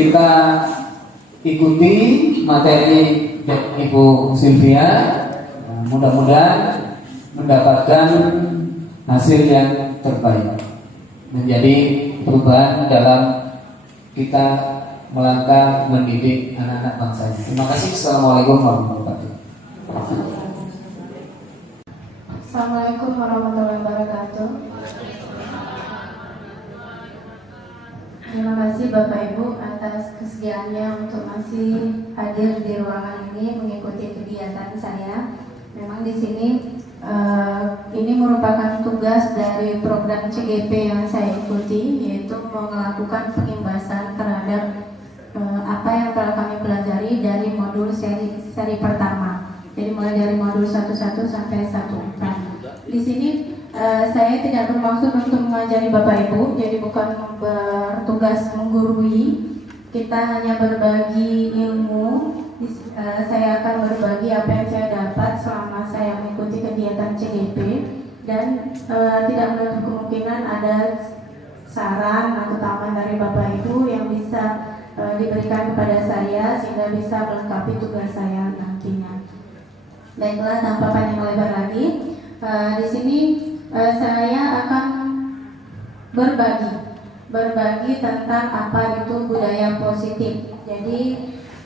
kita ikuti materi dari Ibu Sylvia. Mudah-mudahan mendapatkan hasil yang terbaik, menjadi perubahan dalam kita melangkah mendidik anak-anak bangsa ini. Terima kasih. Assalamualaikum warahmatullahi wabarakatuh. Assalamualaikum warahmatullahi wabarakatuh. Terima kasih Bapak Ibu atas kesediaannya untuk masih hadir di ruangan ini mengikuti kegiatan saya. Memang di sini ini merupakan tugas dari program CGP yang saya ikuti, yaitu melakukan pengimbasan terhadap apa yang telah kami pelajari dari modul seri pertama. Jadi mulai dari modul 11 sampai 14. Di sini saya tidak bermaksud untuk mengajari Bapak Ibu, jadi bukan bertugas menggurui. Kita hanya berbagi ilmu. Saya akan berbagi apa yang saya dapat selama saya mengikuti kegiatan CGP, dan tidak menutup kemungkinan ada saran atau tambahan dari Bapak Ibu yang bisa diberikan kepada saya sehingga bisa melengkapi tugas saya nantinya. Baiklah, tanpa panjang lebar lagi, di sini saya akan berbagi tentang apa itu budaya positif. Jadi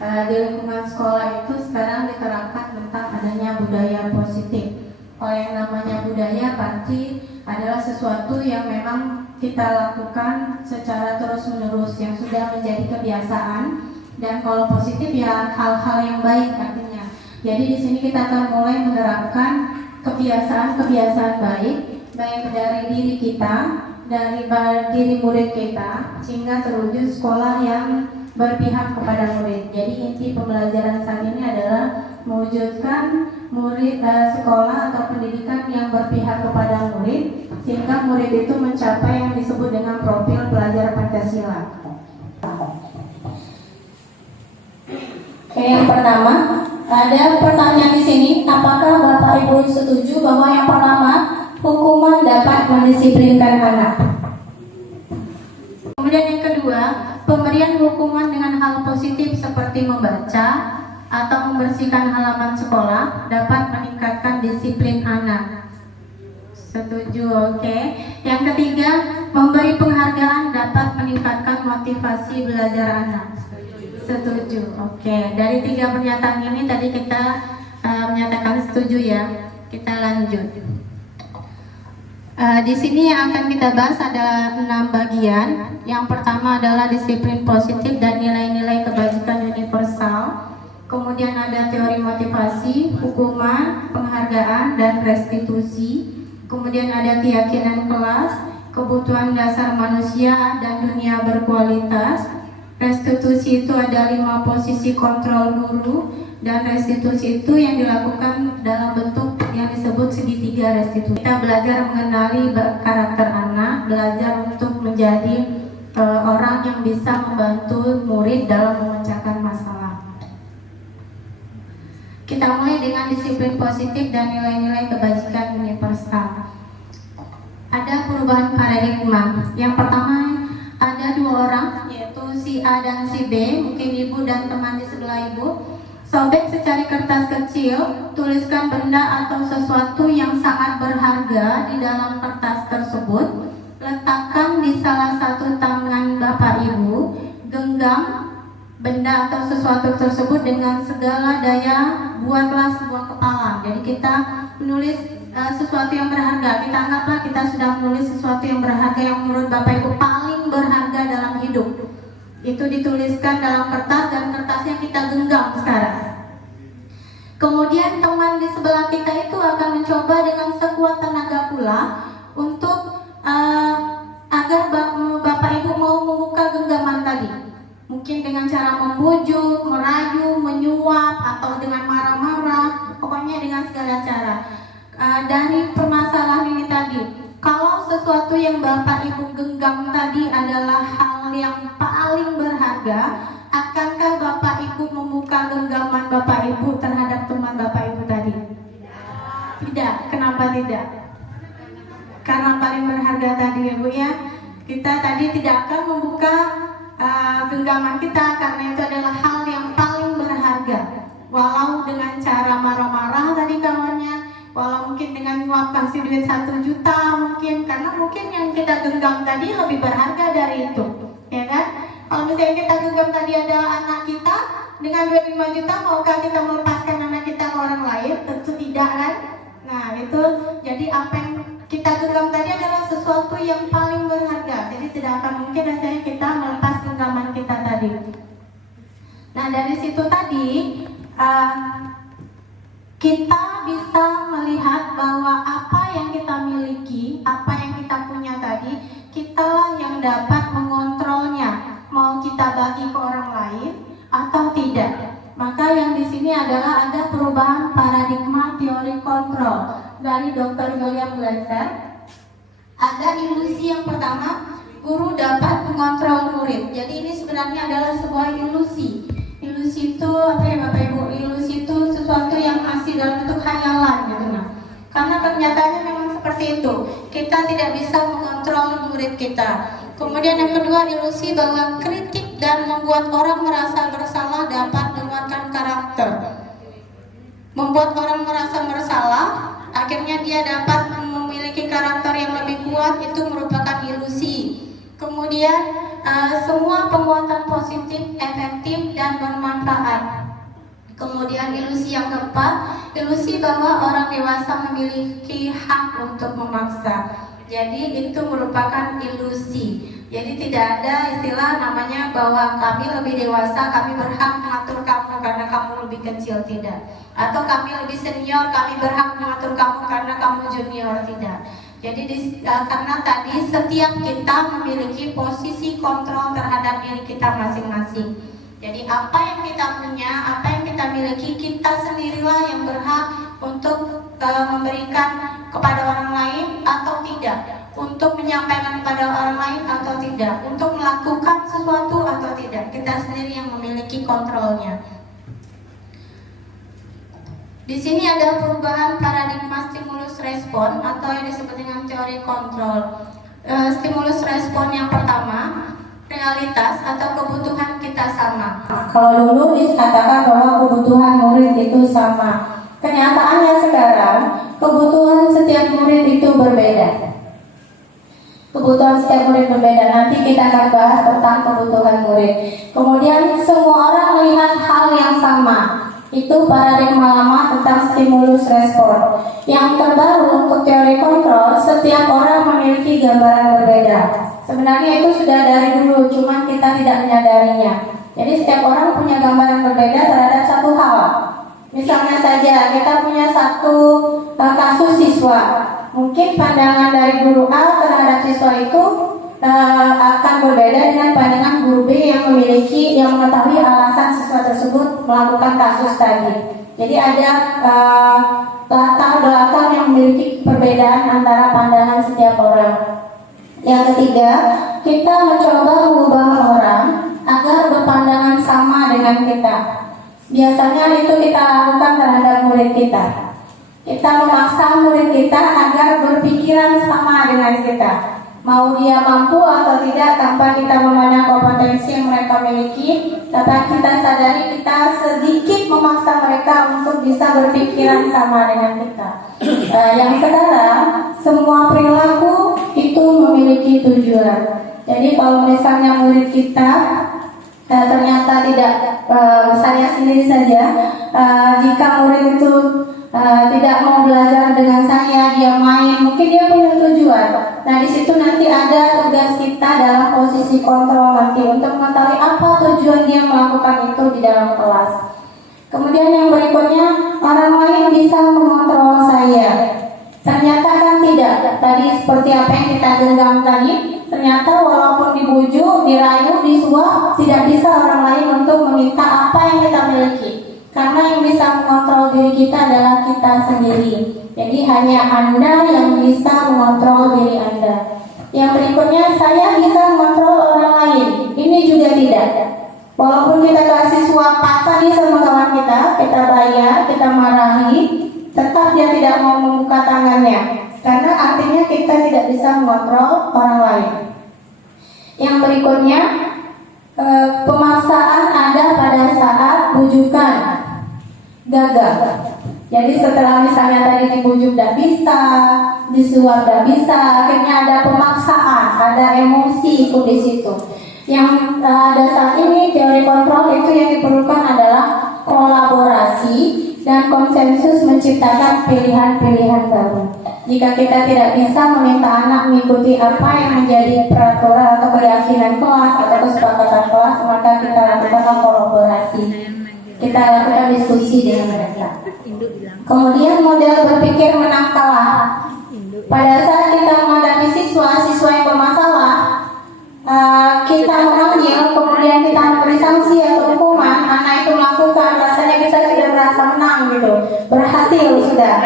di lingkungan sekolah itu sekarang diterapkan tentang adanya budaya positif. Kalau yang namanya budaya pasti adalah sesuatu yang memang kita lakukan secara terus-menerus, yang sudah menjadi kebiasaan. Dan kalau positif ya hal-hal yang baik artinya. Jadi di sini kita akan mulai menerapkan kebiasaan-kebiasaan baik dari diri kita, dari diri murid kita, sehingga terwujud sekolah yang berpihak kepada murid. Jadi inti pembelajaran saat ini adalah mewujudkan murid sekolah atau pendidikan yang berpihak kepada murid, sehingga murid itu mencapai yang disebut dengan profil pelajar Pancasila. Oke, yang pertama ada pertanyaan di sini. Apakah Bapak Ibu setuju bahwa yang pertama, hukuman dapat mendisiplinkan anak? Kemudian yang kedua, pemberian hukuman dengan hal positif seperti membaca atau membersihkan halaman sekolah dapat meningkatkan disiplin anak. Setuju, oke. Yang ketiga, memberi penghargaan dapat meningkatkan motivasi belajar anak. Setuju, oke. Dari 3 pernyataan ini tadi kita menyatakan setuju ya. Kita lanjut. Di sini yang akan kita bahas ada 6 bagian. Yang pertama adalah disiplin positif dan nilai-nilai kebajikan universal. Kemudian ada teori motivasi, hukuman, penghargaan, dan restitusi. Kemudian ada keyakinan kelas, kebutuhan dasar manusia, dan dunia berkualitas. Restitusi itu ada 5 posisi kontrol guru, dan restitusi itu yang dilakukan dalam bentuk yang disebut segitiga restitusi. Kita belajar mengenali karakter anak, belajar untuk menjadi orang yang bisa membantu murid dalam memecahkan masalah. Kita mulai dengan disiplin positif dan nilai-nilai kebajikan universal. Ada perubahan paradigma. Yang pertama, ada 2 orang, yaitu si A dan si B, mungkin ibu dan teman di sebelah ibu. Sobek secari kertas kecil, tuliskan benda atau sesuatu yang sangat berharga di dalam kertas tersebut. Letakkan di salah satu tangan Bapak Ibu. Genggam benda atau sesuatu tersebut dengan segala daya. Buatlah sebuah kepalan. Jadi kita menulis sesuatu yang berharga. Kita anggaplah kita sudah menulis sesuatu yang berharga yang menurut Bapak Ibu paling berharga dalam hidup. Itu dituliskan dalam kertas dan kertasnya kita genggam sekarang. Kemudian teman di sebelah kita itu akan mencoba dengan sekuat tenaga pula untuk agar Bapak Ibu mau membuka genggaman tadi. Mungkin dengan cara membujuk, merayu, menyuap, atau dengan marah-marah, pokoknya dengan segala cara. Dari permasalahan ini tadi, kalau sesuatu yang Bapak Ibu genggam tadi adalah hal yang paling berharga, akankah Bapak Ibu membuka genggaman Bapak Ibu terhadap teman Bapak Ibu tadi? Tidak. Kenapa tidak? Karena paling berharga tadi, Ibu ya. Kita tadi tidak akan membuka genggaman kita, karena itu adalah hal yang paling berharga. Walau dengan cara marah-marah tadi kawannya, walau mungkin dengan uang kasih duit 1 juta mungkin, karena mungkin yang kita genggam tadi lebih berharga dari itu, ya kan? Kalau misalnya kita genggam tadi adalah anak kita, dengan duit 5 juta maukah kita melepaskan anak kita ke orang lain? Tentu tidak kan? Nah itu, jadi apa yang kita genggam tadi adalah sesuatu yang paling berharga. Jadi tidak akan mungkin rasanya kita melepas genggaman kita tadi. Nah dari situ tadi kita bisa melihat bahwa apa yang kita miliki, apa yang kita punya tadi, kitalah yang dapat mengontrolnya. Mau kita bagi ke orang lain atau tidak. Maka yang di sini adalah ada perubahan paradigma teori kontrol dari Dr. William Glasser. Ada ilusi yang pertama, guru dapat mengontrol murid. Jadi ini sebenarnya adalah sebuah ilusi. Ilusi itu apa ya Bapak Ibu? Ilusi itu sesuatu yang masih dalam bentuk khayalan gitu nah. Karena kenyataannya memang seperti itu. Kita tidak bisa mengontrol murid kita. Kemudian yang kedua, ilusi bahwa kritik dan membuat orang merasa bersalah dapat menguatkan karakter. Membuat orang merasa bersalah, akhirnya dia dapat memiliki karakter yang lebih kuat, itu merupakan ilusi. Kemudian semua penguatan positif, efektif dan bermanfaat. Kemudian ilusi yang keempat, ilusi bahwa orang dewasa memiliki hak untuk memaksa. Jadi itu merupakan ilusi. Jadi tidak ada istilah namanya bahwa kami lebih dewasa, kami berhak mengatur kamu karena kamu lebih kecil, tidak. Atau kami lebih senior, kami berhak mengatur kamu karena kamu junior, tidak. Jadi karena tadi setiap kita memiliki posisi kontrol terhadap diri kita masing-masing. Jadi apa yang kita punya, apa yang kita miliki, kita sendirilah yang berhak untuk memberikan kepada orang lain atau tidak, untuk menyampaikan kepada orang lain atau tidak, untuk melakukan sesuatu atau tidak. Kita sendiri yang memiliki kontrolnya. Di sini ada perubahan paradigma stimulus respon atau yang disebut dengan teori kontrol. Stimulus respon yang pertama, realitas atau kebutuhan kita sama. Kalau dulu dikatakan bahwa kebutuhan murid itu sama. Kenyataannya sekarang kebutuhan setiap murid itu berbeda. Kebutuhan setiap murid berbeda. Nanti kita akan bahas tentang kebutuhan murid. Kemudian semua orang melihat hal yang sama. Itu paradigma lama tentang stimulus respon. Yang terbaru untuk teori kontrol, setiap orang memiliki gambaran berbeda. Sebenarnya itu sudah dari dulu, cuma kita tidak menyadarinya. Jadi setiap orang punya gambaran berbeda terhadap satu hal. Misalnya saja kita punya satu kasus siswa. Mungkin pandangan dari guru A terhadap siswa itu akan berbeda dengan pandangan guru B yang mengetahui alasan siswa tersebut melakukan kasus tadi. Jadi ada latar belakang yang memiliki perbedaan antara pandangan setiap orang. Yang ketiga, kita mencoba mengubah orang agar berpandangan sama dengan kita. Biasanya itu kita lakukan terhadap murid kita. Kita memaksa murid kita agar berpikiran sama dengan kita. Mau dia mampu atau tidak tanpa kita memandang kompetensi yang mereka miliki, tapi kita sadari kita sedikit memaksa mereka untuk bisa berpikiran sama dengan kita. Yang kedua, semua perilaku itu memiliki tujuan. Jadi kalau misalnya murid kita ternyata tidak, saya sendiri saja, jika murid itu tidak mau belajar dengan saya, dia main, mungkin dia punya tujuan. Nah di situ nanti ada tugas kita dalam posisi kontrol nanti untuk mengetahui apa tujuan dia melakukan itu di dalam kelas. Kemudian yang berikutnya, orang lain bisa mengontrol saya. Ternyata kan tidak. Tadi seperti apa yang kita genggam tadi, ternyata walaupun dibujuk, dirayu, disuap, tidak bisa orang lain untuk meminta apa yang kita miliki. Karena yang bisa mengontrol diri kita adalah kita sendiri. Jadi hanya Anda yang bisa mengontrol diri Anda. Yang berikutnya, saya bisa mengontrol orang lain. Ini juga tidak. Walaupun kita kasih suap tadi sama kawan kita bayar, kita marahi, tetap dia tidak mau membuka tangannya. Karena artinya kita tidak bisa mengontrol orang lain. Yang berikutnya, Pemaksaan ada pada saat bujukan gagal. Jadi setelah misalnya tadi dibujuk tidak bisa, disuap tidak bisa, akhirnya ada pemaksaan, ada emosi ikut di situ. Yang ada saat ini teori kontrol itu yang diperlukan adalah kolaborasi dan konsensus menciptakan pilihan-pilihan baru. Jika kita tidak bisa meminta anak mengikuti apa yang menjadi peraturan atau keyakinan kelas atau kesepakatan kelas, maka kita lakukan kolaborasi. Kita lakukan diskusi dengan mereka. Kemudian model berpikir menang kalah. Pada saat kita menghadapi siswa yang bermasalah, kita memanggil, kemudian kita memberi sanksi atau hukuman, anak itu melakukan, rasanya kita sudah merasa menang gitu, berhasil sudah.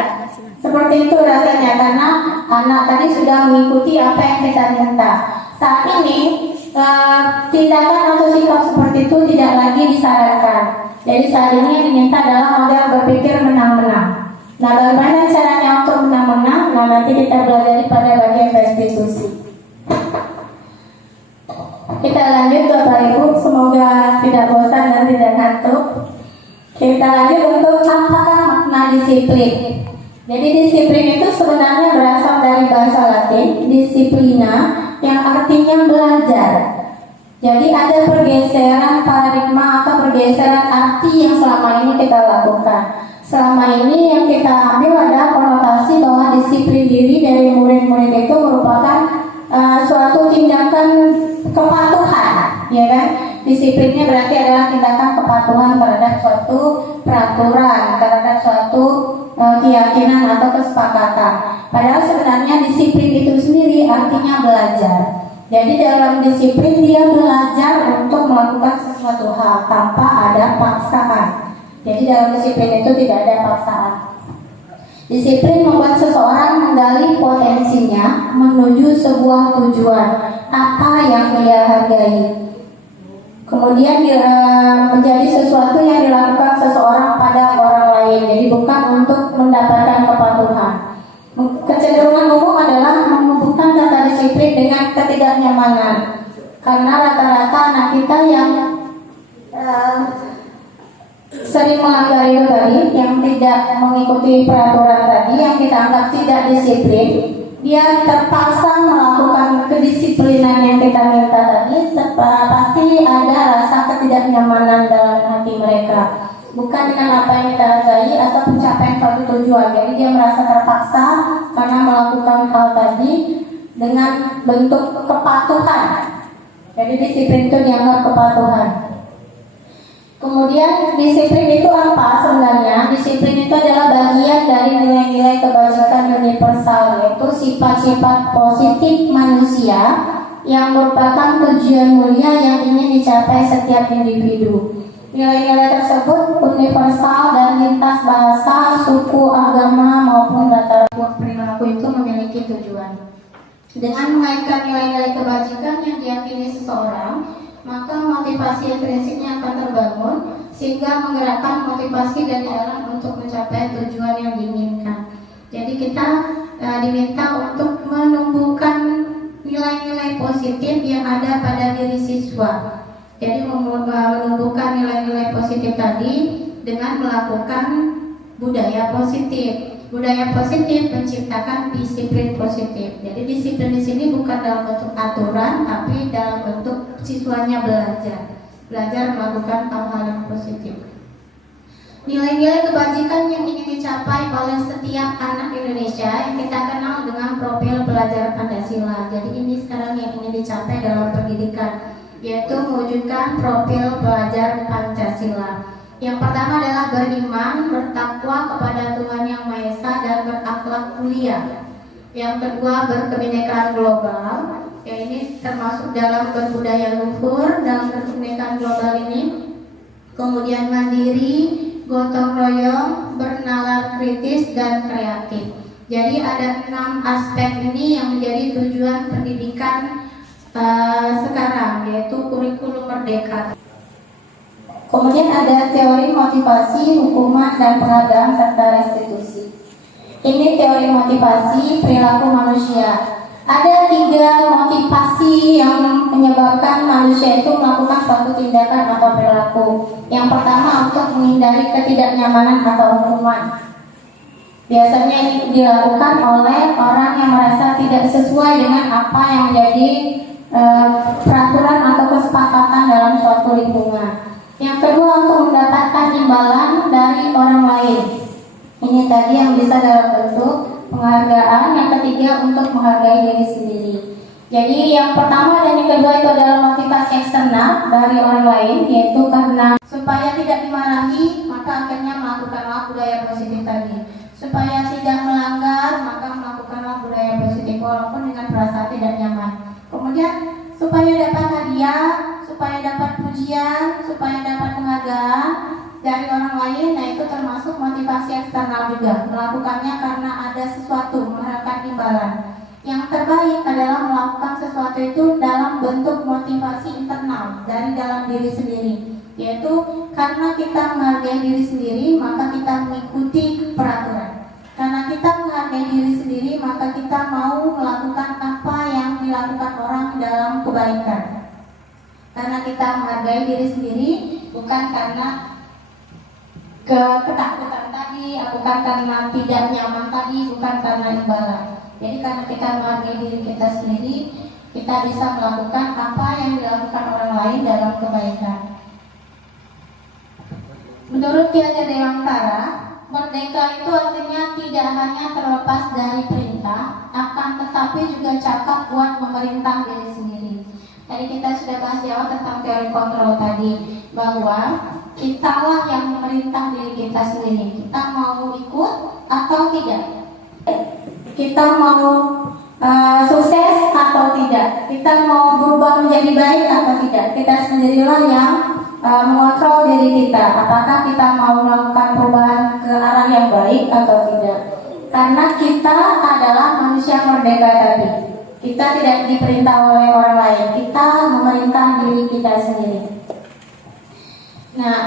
Seperti itu rasanya karena anak tadi sudah mengikuti apa yang kita minta. Saat ini tindakan atau sikap seperti itu tidak lagi disarankan. Jadi saat ini yang diminta adalah model berpikir menang-menang. Nah, bagaimana caranya untuk menang-menang? Nah, nanti kita belajar pada bagian restitusi. Kita lanjut Bapak Ibu, semoga tidak bosan dan tidak ngantuk. Kita lanjut untuk apakah makna disiplin. Jadi disiplin itu sebenarnya berasal dari bahasa Latin disiplina yang artinya belajar. Jadi ada pergeseran paradigma atau pergeseran arti yang selama ini kita lakukan. Selama ini yang kita ambil adalah konotasi bahwa disiplin diri dari murid-murid itu merupakan suatu tindakan kepatuhan, ya kan? Disiplinnya berarti adalah tindakan kepatuhan terhadap suatu peraturan, terhadap suatu keyakinan atau kesepakatan. Padahal sebenarnya disiplin itu sendiri artinya belajar. Jadi dalam disiplin dia belajar untuk melakukan sesuatu hal tanpa ada paksaan. Jadi dalam disiplin itu tidak ada paksaan. Disiplin membuat seseorang menggali potensinya menuju sebuah tujuan apa yang dia hargai. Kemudian menjadi sesuatu yang dilakukan seseorang pada orang lain. Jadi bukan untuk mendapatkan kepatuhan. Kecenderungan umum adalah menghubungkan kata disiplin dengan ketidaknyamanan. Karena rata-rata anak kita yang sering melanggar itu tadi, yang tidak mengikuti peraturan tadi, yang kita anggap tidak disiplin, dia terpaksa melakukan kedisiplinan yang kita minta tadi, pasti ada rasa ketidaknyamanan dalam hati mereka. Bukan dengan apa yang kita hargai atau pencapaian suatu tujuan. Jadi dia merasa terpaksa karena melakukan hal tadi dengan bentuk kepatuhan. Jadi disiplin itu dianggap kepatuhan. Kemudian disiplin itu apa sebenarnya? Disiplin itu adalah bagian dari nilai-nilai kebajikan universal, yaitu sifat-sifat positif manusia yang merupakan tujuan mulia yang ingin dicapai setiap individu. Nilai-nilai tersebut universal dan lintas bahasa, suku, agama maupun latar belakang perilaku itu memiliki tujuan. Dengan mengaitkan nilai-nilai kebajikan yang diyakini seseorang, maka motivasi intrinsipnya akan terbangun sehingga menggerakkan motivasi dari dalam untuk mencapai tujuan yang diinginkan. Jadi kita diminta untuk menumbuhkan nilai-nilai positif yang ada pada diri siswa. Jadi menumbuhkan nilai-nilai positif tadi dengan melakukan budaya positif. Budaya positif menciptakan disiplin positif. Jadi disiplin di sini bukan dalam bentuk aturan, tapi dalam bentuk siswanya belajar melakukan hal-hal yang positif. Nilai-nilai kebajikan yang ingin dicapai oleh setiap anak Indonesia yang kita kenal dengan profil pelajar Pancasila. Jadi ini sekarang yang ingin dicapai dalam pendidikan, yaitu mewujudkan profil pelajar Pancasila. Yang pertama adalah beriman, bertakwa kepada Tuhan Yang Maha Esa dan berakhlak mulia. Yang kedua berkebinekaan global, ya ini termasuk dalam berbudaya luhur dalam kebinekaan global ini. Kemudian mandiri, gotong royong, bernalar kritis dan kreatif. Jadi ada 6 aspek ini yang menjadi tujuan pendidikan sekarang, yaitu kurikulum merdeka. Kemudian ada teori motivasi, hukuman, dan penghargaan serta restitusi. Ini teori motivasi perilaku manusia. Ada 3 motivasi yang menyebabkan manusia itu melakukan suatu tindakan atau perilaku. Yang pertama, untuk menghindari ketidaknyamanan atau hukuman. Biasanya ini dilakukan oleh orang yang merasa tidak sesuai dengan apa yang menjadi peraturan atau kesepakatan dalam suatu lingkungan. Yang kedua, untuk mendapatkan imbalan dari orang lain. Ini tadi yang bisa dalam bentuk penghargaan. Yang ketiga, untuk menghargai diri sendiri. Jadi yang pertama dan yang kedua itu adalah motivasi eksternal dari orang lain, yaitu karena supaya tidak dimarahi, maka akhirnya melakukanlah budaya positif tadi. Supaya tidak melanggar, maka melakukanlah budaya positif walaupun dengan perasaan tidak nyaman. Kemudian supaya dapat hadiah, supaya dapat pujian, supaya dapat penghargaan dari orang lain, nah itu termasuk motivasi eksternal juga. Melakukannya karena ada sesuatu, mengharapkan imbalan. Yang terbaik adalah melakukan sesuatu itu dalam bentuk motivasi internal dari dalam diri sendiri, yaitu karena kita menghargai diri sendiri, maka kita mengikuti peraturan. Karena kita menghargai diri sendiri, maka kita mau melakukan apa yang dilakukan orang dalam kebaikan. Karena kita menghargai diri sendiri, bukan karena ketakutan tadi, bukan karena tidak nyaman tadi, bukan karena imbalan. Jadi karena kita menghargai diri kita sendiri, kita bisa melakukan apa yang dilakukan orang lain dalam kebaikan. Menurut Ki Hajar Dewantara, merdeka itu artinya tidak hanya terlepas dari perintah, akan tetapi juga cakap buat memerintah diri sendiri. Tadi kita sudah bahas di awal tentang teori kontrol tadi, bahwa kitalah yang memerintah diri kita sendiri. Kita mau ikut atau tidak? Kita mau sukses atau tidak? Kita mau berubah menjadi baik atau tidak? Kita sendirilah yang mengontrol diri kita. Apakah kita mau melakukan perubahan ke arah yang baik atau tidak? Karena kita adalah manusia merdeka tadi. Kita tidak diperintah oleh orang lain. Kita memerintah diri kita sendiri. Nah,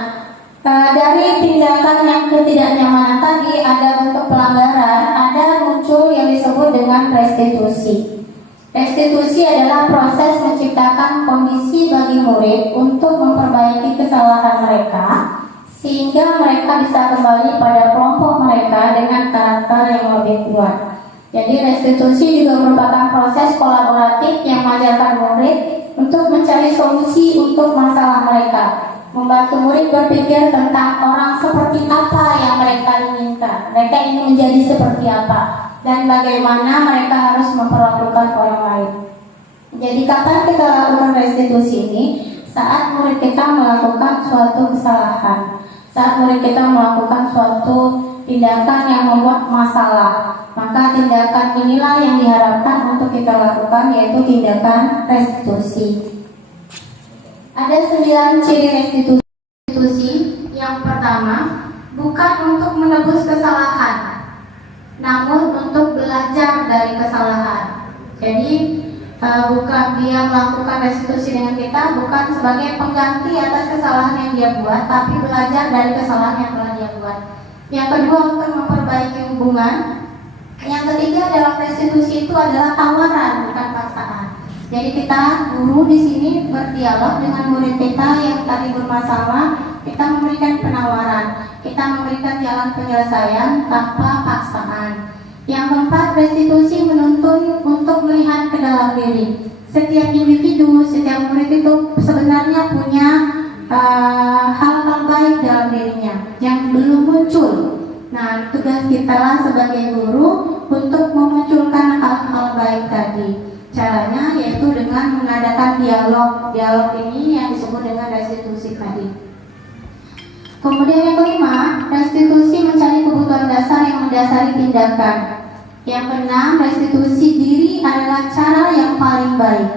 dari tindakan yang ketidaknyamanan tadi ada bentuk pelanggaran, ada muncul yang disebut dengan restitusi. Restitusi adalah proses menciptakan kondisi bagi murid untuk memperbaiki kesalahan mereka, sehingga mereka bisa kembali pada kelompok mereka dengan karakter yang lebih kuat. Jadi restitusi juga merupakan proses kolaboratif yang mengajarkan murid untuk mencari solusi untuk masalah mereka, membantu murid berpikir tentang orang seperti apa yang mereka inginkan, mereka ingin menjadi seperti apa, dan bagaimana mereka harus memperlakukan orang lain. Jadi kapan kita lakukan restitusi ini? Saat murid kita melakukan suatu kesalahan, saat murid kita melakukan suatu tindakan yang membuat masalah, maka tindakan inilah yang diharapkan untuk kita lakukan, yaitu tindakan restitusi. Ada 9 ciri restitusi. Yang pertama, bukan untuk menebus kesalahan, namun untuk belajar dari kesalahan. Jadi bukan dia melakukan restitusi dengan kita bukan sebagai pengganti atas kesalahan yang dia buat, tapi belajar dari kesalahan yang telah dia buat. Yang kedua, untuk memperbaiki hubungan. Yang ketiga, dalam restitusi itu adalah tawaran, bukan paksaan. Jadi kita guru di sini berdialog dengan murid kita yang tadi bermasalah, kita memberikan penawaran, kita memberikan jalan penyelesaian tanpa paksaan. Yang keempat, restitusi menuntun untuk melihat ke dalam diri. Setiap individu, setiap murid itu sebenarnya punya hal-hal baik dalam dirinya yang belum muncul. Nah, tugas kita lah sebagai guru untuk memunculkan hal-hal baik tadi. Caranya yaitu dengan mengadakan dialog. Dialog ini yang disebut dengan restitusi tadi. Kemudian yang kelima, restitusi mencari kebutuhan dasar yang mendasari tindakan. Yang keenam, restitusi diri adalah cara yang paling baik.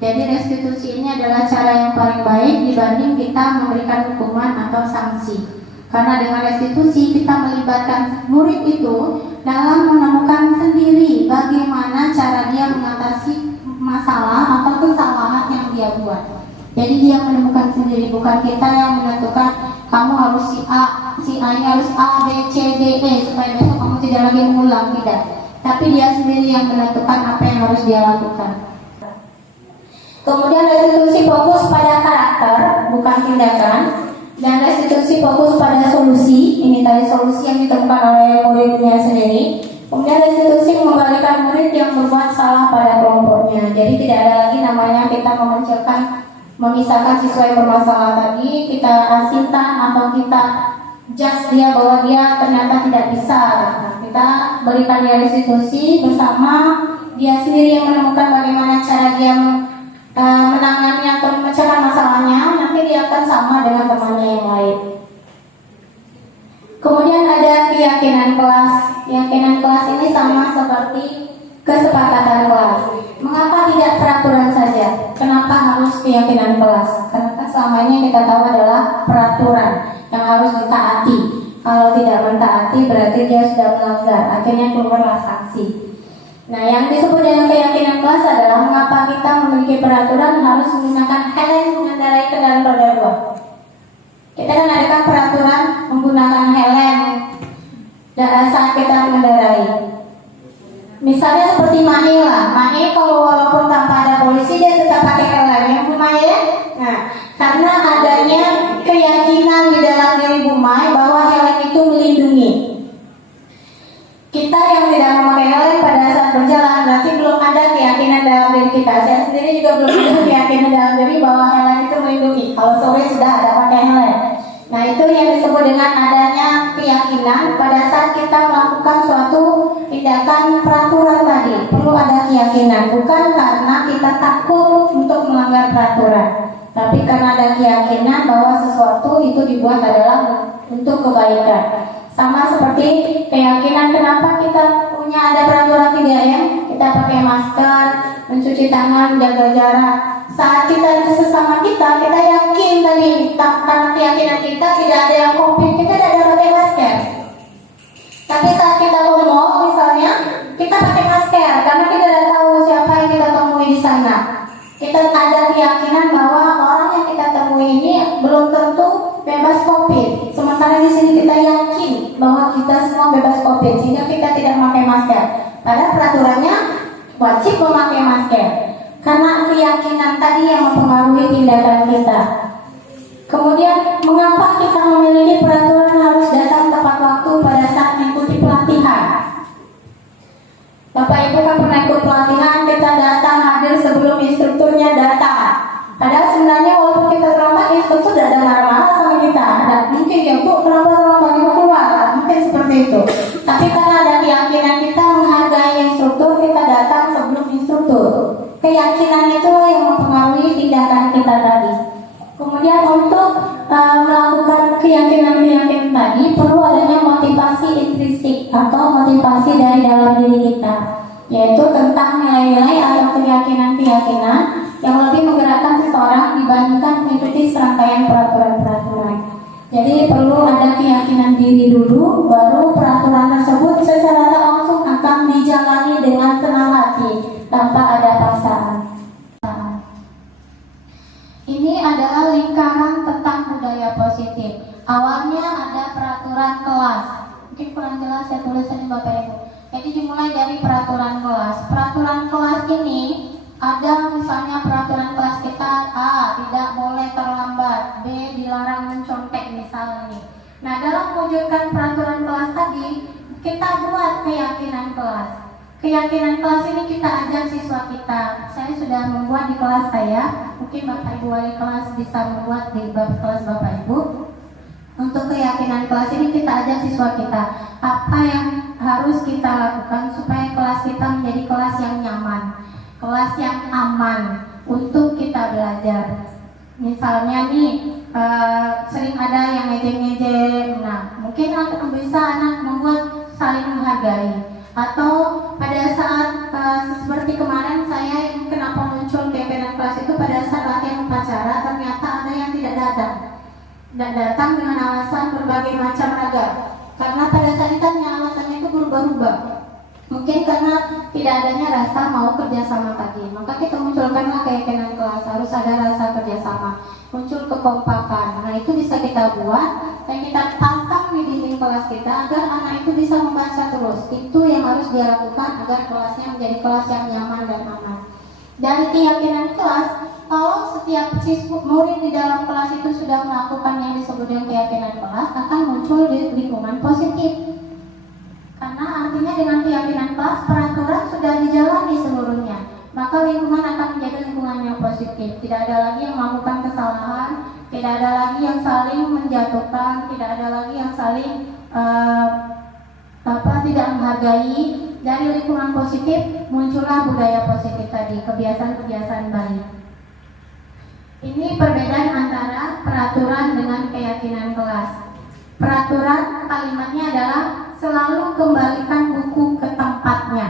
Jadi restitusi ini adalah cara yang paling baik dibanding kita memberikan hukuman atau sanksi. Karena dengan restitusi kita melibatkan murid itu dalam menemukan sendiri bagaimana cara dia mengatasi masalah atau kesalahan yang dia buat. Jadi dia menemukan sendiri, bukan kita yang menentukan kamu harus si A ini harus A, B, C, D, E supaya besok kamu tidak lagi mengulang, tidak. tapi dia sendiri yang menentukan apa yang harus dia lakukan. Kemudian restitusi fokus pada karakter, bukan tindakan, dan restitusi fokus pada solusi. Ini tadi solusi yang ditemukan oleh muridnya sendiri. Kemudian restitusi mengembalikan murid yang berbuat salah pada kelompoknya. Jadi tidak ada lagi namanya kita memisahkan siswa yang bermasalah tadi, kita asinkan atau kita judge dia bahwa dia ternyata tidak bisa. Nah, kita berikan dia restitusi bersama dia sendiri yang menemukan bagaimana cara dia menangani atau memecahkan masalahnya. Nanti dia akan sama dengan temannya yang lain. Kemudian ada keyakinan kelas. Keyakinan kelas ini sama seperti kesepakatan kelas. Mengapa tidak peraturan saja? Kenapa harus keyakinan kelas? Karena selama ini kita tahu adalah peraturan yang harus ditaati. Kalau tidak mentaati berarti dia sudah melanggar. Akhirnya keluarlah sanksi. Nah, yang disebut dengan keyakinan kelas adalah mengapa kita memiliki peraturan harus menggunakan helm mengendarai kendaraan roda 2. Kita kan ada peraturan menggunakan helm saat kita mengendarai. Misalnya seperti Mae lah, Mae kalau walaupun tanpa ada polisi dia tetap pakai helm, ya Bu Mae ya? Nah, karena adanya keyakinan di dalam diri Bu Mae bahwa helm itu melindungi. Kita yang tidak memakai helm pada saat berjalan berarti belum ada keyakinan dalam diri kita. Saya sendiri juga belum ada keyakinan dalam diri bahwa helm itu melindungi. Kalau sore sudah ada pakai helm. Nah, itu yang disebut dengan adanya keyakinan pada saat kita melakukan suatu tindakan peraturan tadi. Perlu ada keyakinan, bukan karena kita takut untuk melanggar peraturan, tapi karena ada keyakinan bahwa sesuatu itu dibuat adalah untuk kebaikan. Sama seperti keyakinan kenapa kita punya ada peraturan 3M, kita pakai masker, mencuci tangan, jaga jarak. Saat kita sesama kita yakin tadi karena keyakinan kita tidak ada yang COVID, kita tidak ada pakai masker. Tapi saat kita ke mall misalnya, kita pakai masker karena kita tidak tahu siapa yang kita temui di sana. Kita ada keyakinan bahwa orang yang kita temui ini belum tentu bebas COVID. Sementara di sini kita yakin bahwa kita semua bebas COVID, sehingga kita tidak memakai masker. Padahal peraturannya wajib memakai masker. Karena keyakinan tadi yang mempengaruhi tindakan kita. Kemudian mengapa kita memiliki peraturan harus datang tepat waktu pada saat mengikuti pelatihan? Bapak Ibu kan pernah ikut pelatihan, kita datang hadir sebelum instrukturnya datang. Padahal sebenarnya walaupun kita terlambat, instruktur tidak ada marah-marah sama kita. Ada mungkin ya Bu, kenapa terlambat itu keluar? Mungkin seperti itu. Tapi karena ada keyakinan kita menghargai instruktur, kita datang sebelum instruktur. Keyakinan itu yang mempengaruhi tindakan kita tadi. Kemudian untuk melakukan keyakinan-keyakinan tadi perlu adanya motivasi intrinsik atau motivasi dari dalam diri kita, yaitu tentang nilai-nilai atau keyakinan-keyakinan yang lebih menggerakkan seseorang dibandingkan mengikuti serangkaian peraturan-peraturan. Jadi perlu ada keyakinan diri dulu, baru peraturan tersebut secara tak langsung akan dijalani dengan senang hati tanpa ada paksaan. Ini adalah lingkaran tentang budaya positif. Awalnya ada peraturan kelas. Mungkin kurang jelas saya tulisan Bapak Ibu. Jadi dimulai dari peraturan kelas. Peraturan kelas ini ada misalnya peraturan kelas kita A, tidak boleh terlambat, B, dilarang mencontek misalnya. Nah, dalam mewujudkan peraturan kelas tadi, kita buat keyakinan kelas. Keyakinan kelas ini kita ajak siswa kita. Saya sudah membuat di kelas saya. Mungkin Bapak Ibu wali kelas bisa membuat di kelas Bapak Ibu. Untuk keyakinan kelas ini kita ajak siswa kita. Apa yang harus kita lakukan supaya kelas kita menjadi kelas yang nyaman, kelas yang aman untuk kita belajar. Misalnya nih sering ada yang ngejek-ngejek. Nah, mungkin bisa anak membuat saling menghargai. Atau pada saat seperti kemarin saya kenapa muncul keyakinan kelas itu pada saat latihan upacara, ternyata ada yang tidak datang dengan alasan berbagai macam ragam. Karena pada saat itu alasannya itu berubah-ubah. Mungkin karena tidak adanya rasa mau kerjasama tadi. Maka kita munculkanlah keyakinan kelas, harus ada rasa kerjasama, muncul kekompakan. Nah, itu bisa kita buat dan kita pasang di dinding kelas kita agar anak itu bisa membaca terus. Itu yang harus dia lakukan agar kelasnya menjadi kelas yang nyaman dan aman. Dari keyakinan kelas, kalau setiap siswa murid di dalam kelas itu sudah melakukan yang disebut dengan keyakinan kelas, akan muncul di lingkungan positif. Karena artinya dengan keyakinan kelas, peraturan sudah dijalani seluruhnya, maka lingkungan akan menjadi lingkungan yang positif. Tidak ada lagi yang melakukan kesalahan, tidak ada lagi yang saling menjatuhkan, tidak ada lagi yang saling tidak menghargai. Dari lingkungan positif muncullah budaya positif tadi, kebiasaan-kebiasaan baik. Ini perbedaan antara peraturan dengan keyakinan kelas. Peraturan kalimatnya adalah selalu kembalikan buku ke tempatnya.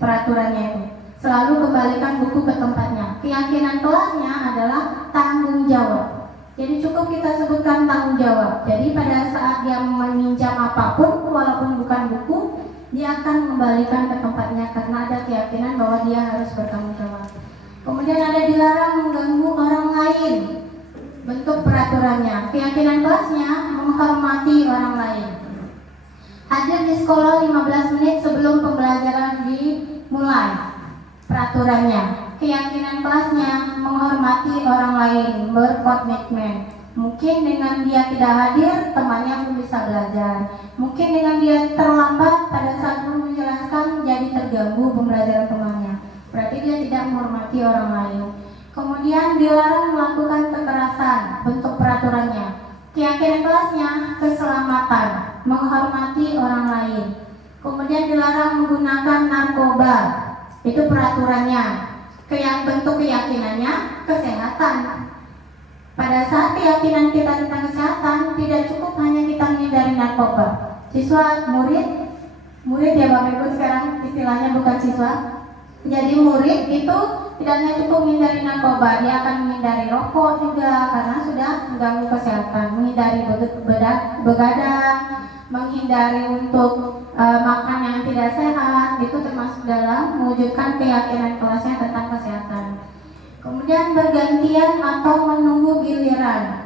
Peraturannya itu selalu kembalikan buku ke tempatnya. Keyakinan kelasnya adalah tanggung jawab. Jadi cukup kita sebutkan tanggung jawab. Jadi pada saat dia meminjam apapun, walaupun bukan buku, dia akan mengembalikan ke tempatnya karena ada keyakinan bahwa dia harus bertanggung jawab. Kemudian ada dilarang mengganggu orang lain. Bentuk peraturannya, keyakinan kelasnya menghormati orang lain. Hadir di sekolah 15 menit sebelum pembelajaran dimulai. Peraturannya, keyakinan kelasnya menghormati orang lain, berkomitmen. Mungkin dengan dia tidak hadir, temannya pun bisa belajar. Mungkin dengan dia terlambat pada saat guru menjelaskan, jadi terganggu pembelajaran temannya. Berarti dia tidak menghormati orang lain. Kemudian dilarang melakukan kekerasan, bentuk peraturannya. Keyakinan kelasnya keselamatan, menghormati orang lain. Kemudian dilarang menggunakan narkoba, itu peraturannya. Bentuk keyakinannya kesehatan. Pada saat keyakinan kita tentang kesehatan, tidak cukup hanya kita menghindari narkoba. Siswa, murid ya Bapak Ibu, sekarang istilahnya bukan siswa. Jadi murid itu tidak hanya cukup menghindari narkoba, dia akan menghindari rokok juga karena sudah mengganggu kesehatan, menghindari begadang, menghindari untuk makan yang tidak sehat, itu termasuk dalam mewujudkan keyakinan kelasnya tentang kesehatan. Kemudian bergantian atau menunggu giliran.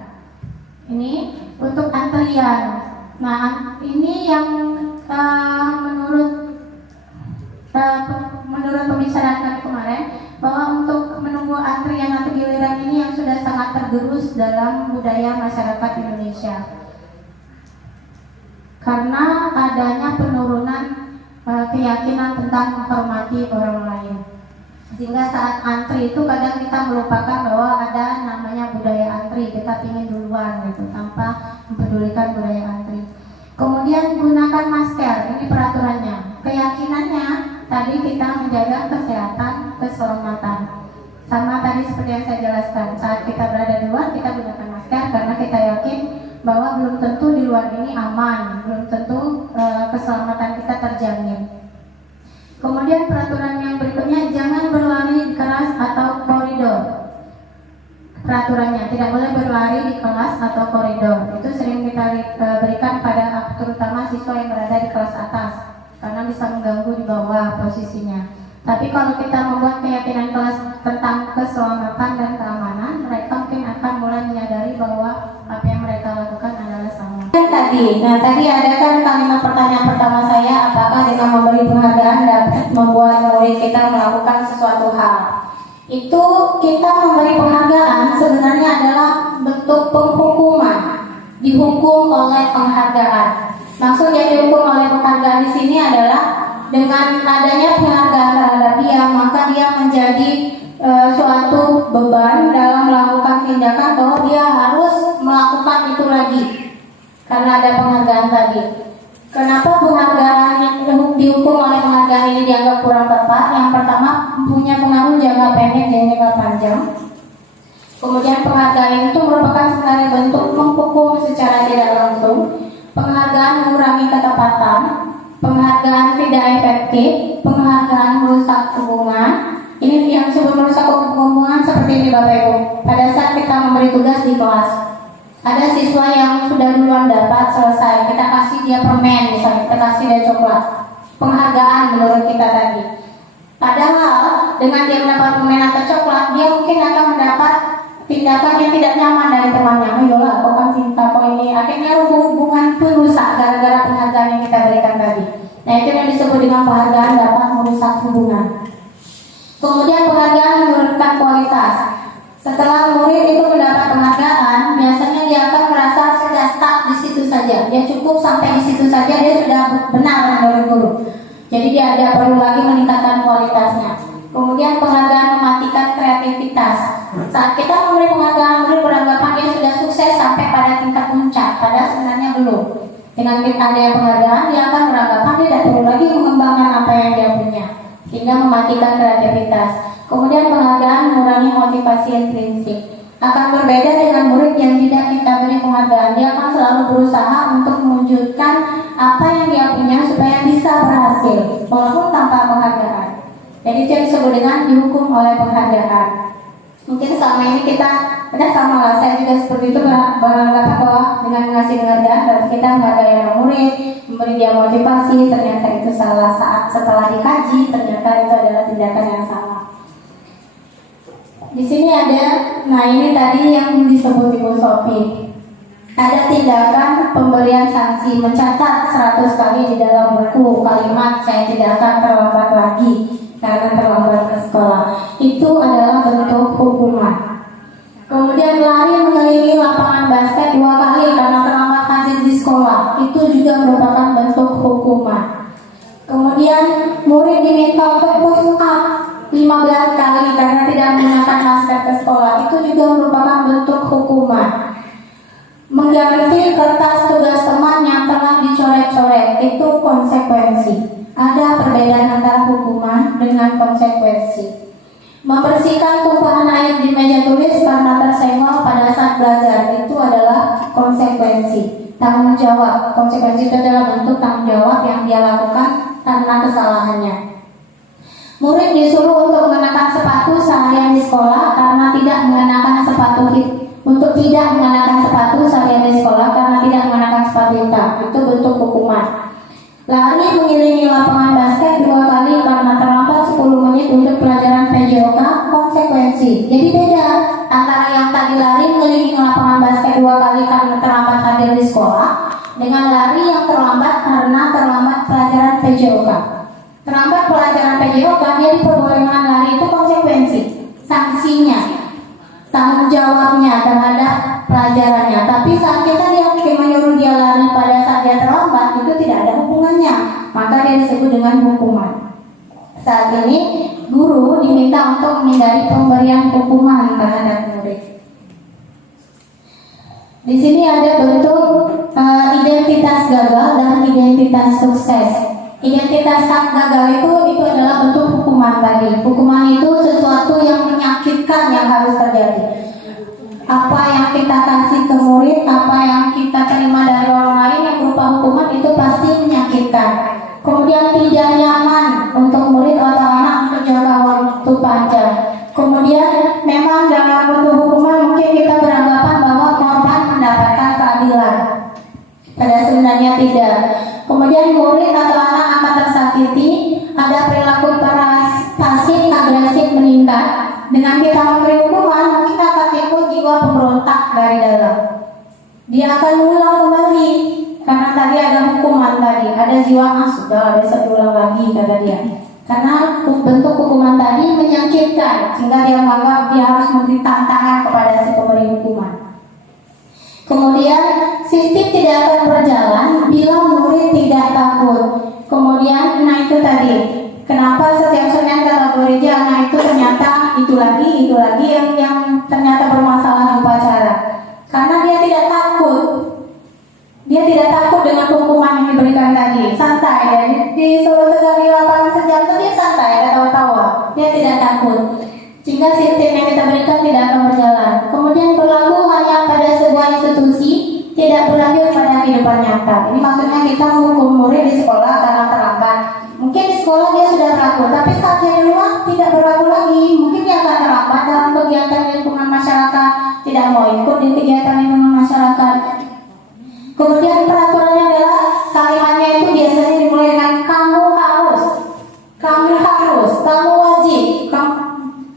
Ini untuk antrian. Nah, ini yang menurut pembicaraan kami kemarin, bahwa untuk menunggu antrian atau giliran ini yang sudah sangat tergerus dalam budaya masyarakat Indonesia. Karena adanya penurunan keyakinan tentang menghormati orang lain. Sehingga saat antri itu kadang kita melupakan bahwa ada namanya budaya antri, kita ingin duluan gitu tanpa mempedulikan budaya antri. Kemudian gunakan masker, ini peraturannya. Keyakinannya tadi kita menjaga kesehatan, keselamatan. Sama tadi seperti yang saya jelaskan, saat kita berada di luar kita gunakan masker karena kita yakin bahwa belum tentu di luar ini aman, belum tentu keselamatan kita terjamin. Kemudian peraturan yang berikutnya, jangan berlari di kelas atau koridor. Peraturannya tidak boleh berlari di kelas atau koridor. Itu sering kita berikan pada terutama siswa yang berada di kelas atas karena bisa mengganggu di bawah posisinya. Tapi kalau kita membuat keyakinan kelas tentang keselamatan dan keamanan, mereka mungkin akan mulai menyadari bahwa apa yang mereka lakukan adalah sama. Tadi ada kan kalimat pertanyaan pertama saya, apakah dengan memberi penghargaan dapat membuat murid kita melakukan sesuatu hal? Itu kita memberi penghargaan sebenarnya adalah bentuk penghukuman, dihukum oleh penghargaan. Maksud yang dihukum oleh penghargaan di sini adalah dengan adanya penghargaan terhadap dia, maka dia menjadi suatu beban dalam melakukan tindakan bahwa dia harus melakukan itu lagi karena ada penghargaan tadi. Kenapa penghargaan yang dihukum oleh penghargaan ini dianggap kurang tepat? Yang pertama, punya pengaruh jangka pendek dan jangka panjang. Kemudian penghargaan itu merupakan sebenarnya bentuk menghukum secara tidak langsung. Penghargaan mengurangi ketepatan, penghargaan tidak efektif, penghargaan merusak hubungan. Ini yang disebut merusak hubungan seperti ini Bapak Ibu. Pada saat kita memberi tugas di kelas, ada siswa yang sudah duluan dapat selesai, kita kasih dia permen misalnya, kita kasih dia coklat. Penghargaan menurut kita tadi. Padahal dengan dia mendapat permen atau coklat, dia mungkin akan mendapat tindakan yang tidak nyaman dari temannya. Oh yolah, kok kan cinta kok ini. Akhirnya hubungan pun rusak gara-gara disebut dengan penghargaan dapat merusak hubungan. Kemudian penghargaan menurunkan kualitas. Setelah murid itu mendapat penghargaan, biasanya dia akan merasa sudah stuck di situ saja. Dia cukup sampai di situ saja, dia sudah benar menurut guru. Jadi dia tidak perlu lagi meningkatkan kualitasnya. Kemudian penghargaan mematikan kreativitas. Saat kita memberi penghargaan, murid beranggapan dia sudah sukses sampai pada tingkat puncak, padahal sebenarnya belum. Dengan adanya penghargaan, dia akan beranggapan dia tidak perlu lagi mengembangkan apa yang dia punya, sehingga mematikan kreativitas. Kemudian penghargaan mengurangi motivasi intrinsik. Akan berbeda dengan murid yang tidak kita beri penghargaan. Dia akan selalu berusaha untuk mewujudkan apa yang dia punya supaya bisa berhasil, walaupun tanpa penghargaan. Jadi itu yang disebut dengan dihukum oleh penghargaan. Mungkin selama ini kita sama lah, saya juga seperti itu beranggapan bahwa dengan mengasih penghargaan berarti kita menghargai orang murid, memberi dia motivasi. Ternyata itu salah. Saat setelah dikaji, ternyata itu adalah tindakan yang salah. Di sini ada, nah ini tadi yang disebut Ibu Sofi. Ada tindakan pemberian sanksi, mencatat 100 kali di dalam buku kalimat saya tidak akan terlambat lagi karena terlambat ke sekolah. Itu adalah bentuk hukuman. Kemudian lari mengelilingi lapangan basket 2 kali karena terlambat hadir di sekolah. Itu juga merupakan bentuk hukuman. Kemudian murid diminta untuk push up 15 kali karena tidak menggunakan masker ke sekolah. Itu juga merupakan bentuk hukuman. Mengganti kertas tugas teman yang telah dicoret-coret, itu konsekuensi. Ada perbedaan antara hukuman dengan konsekuensi. Membersihkan tumpahan air di meja tulis karena tersenggol pada saat belajar, itu adalah konsekuensi. Tanggung jawab, konsekuensi itu adalah bentuk tanggung jawab yang dia lakukan karena kesalahannya. Murid disuruh untuk mengenakan sepatu seharian di sekolah karena tidak mengenakan sepatu seharian di sekolah karena tidak mengenakan sepatu hitam. Itu bentuk hukuman. Lari mengelilingi lapangan basket 2 kali karena terlambat 10 menit untuk pelajaran PJOK, konsekuensi. Jadi beda antara yang tadi lari mengelilingi lapangan basket 2 kali karena terlambat hadir di sekolah dengan lari yang terlambat karena terlambat pelajaran PJOK. Terlambat pelajaran PJOK, dia diperbolehkan lari, itu konsekuensi, sanksinya, tanggung jawabnya terhadap pelajarannya. Tapi saat kita menyuruh dia lari pada saat dia terlambat, itu tidak ada hubungannya, maka dia disebut dengan hukuman. Saat ini guru diminta untuk menghindari pemberian hukuman terhadap murid. Di sini ada bentuk identitas gagal dan identitas sukses. Identitas gagal itu adalah bentuk hukuman tadi. Hukuman itu sesuatu yang menyakitkan yang harus terjadi. Apa yang kita kasih ke murid, apa yang kita terima dari orang lain yang berupa hukuman itu pasti menyakitkan. Kemudian tidak nyaman untuk murid atau anak untuk jangka waktu panjang. Kemudian memang dalam bentuk hukuman mungkin kita beranggapan bahwa korban mendapatkan keadilan. Padahal sebenarnya tidak. Kemudian murid atau anak akan tersakiti, ada perilaku pasif agresif meningkat. Dengan kita memberi hukuman, mungkin akan timbul jiwa pemberontak dari dalam. Dia akan mengulang kembali karena tadi ada hukuman tadi, ada jiwa sudah besok ulang lagi kata dia. Karena bentuk hukuman tadi menyakitkan, sehingga dia menganggap dia harus memberi tantangan kepada si pemberi hukuman. Kemudian sistem tidak akan berjalan bila murid tidak takut. Kemudian, nah itu tadi, kenapa setiap Senin kata Bu Reja, nah itu ternyata itu lagi yang ternyata bermasalah di upacara. Karena dia tidak takut. Dia tidak takut dengan hukuman yang diberikan tadi. Santai, dan disuruh tegak di lapangan sejam itu dia santai, ketawa-tawa. Dia tidak takut. Sehingga sistem yang kita berikan tidak akan berjalan. Kemudian berlaku hanya pada sebuah institusi, tidak berlanjut pada kehidupan nyata. Ini maksudnya kita menghukum murid di sekolah karena terlambat. Mungkin di sekolah dia sudah berlaku, tapi saat dia di rumah tidak berlaku lagi. Mungkin dia akan terlambat dalam kegiatan lingkungan masyarakat, tidak mau ikut di kegiatan lingkungan masyarakat. Kemudian peraturannya adalah kalimatnya itu biasanya dimulai dengan kamu harus, kamu wajib,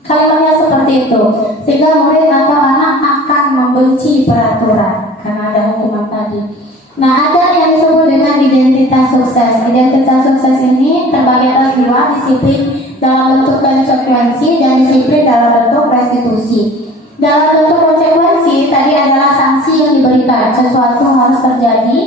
kalimatnya seperti itu. Sehingga murid atau anak akan membenci peraturan karena ada hukuman tadi. Nah, ada yang disebut dengan identitas sukses. Identitas sukses ini terbagi atas dua, disiplin dalam bentuk konsekuensi dan disiplin dalam bentuk restitusi. Dalam bentuk konsekuensi tadi adalah sanksi yang diberikan, sesuatu harus terjadi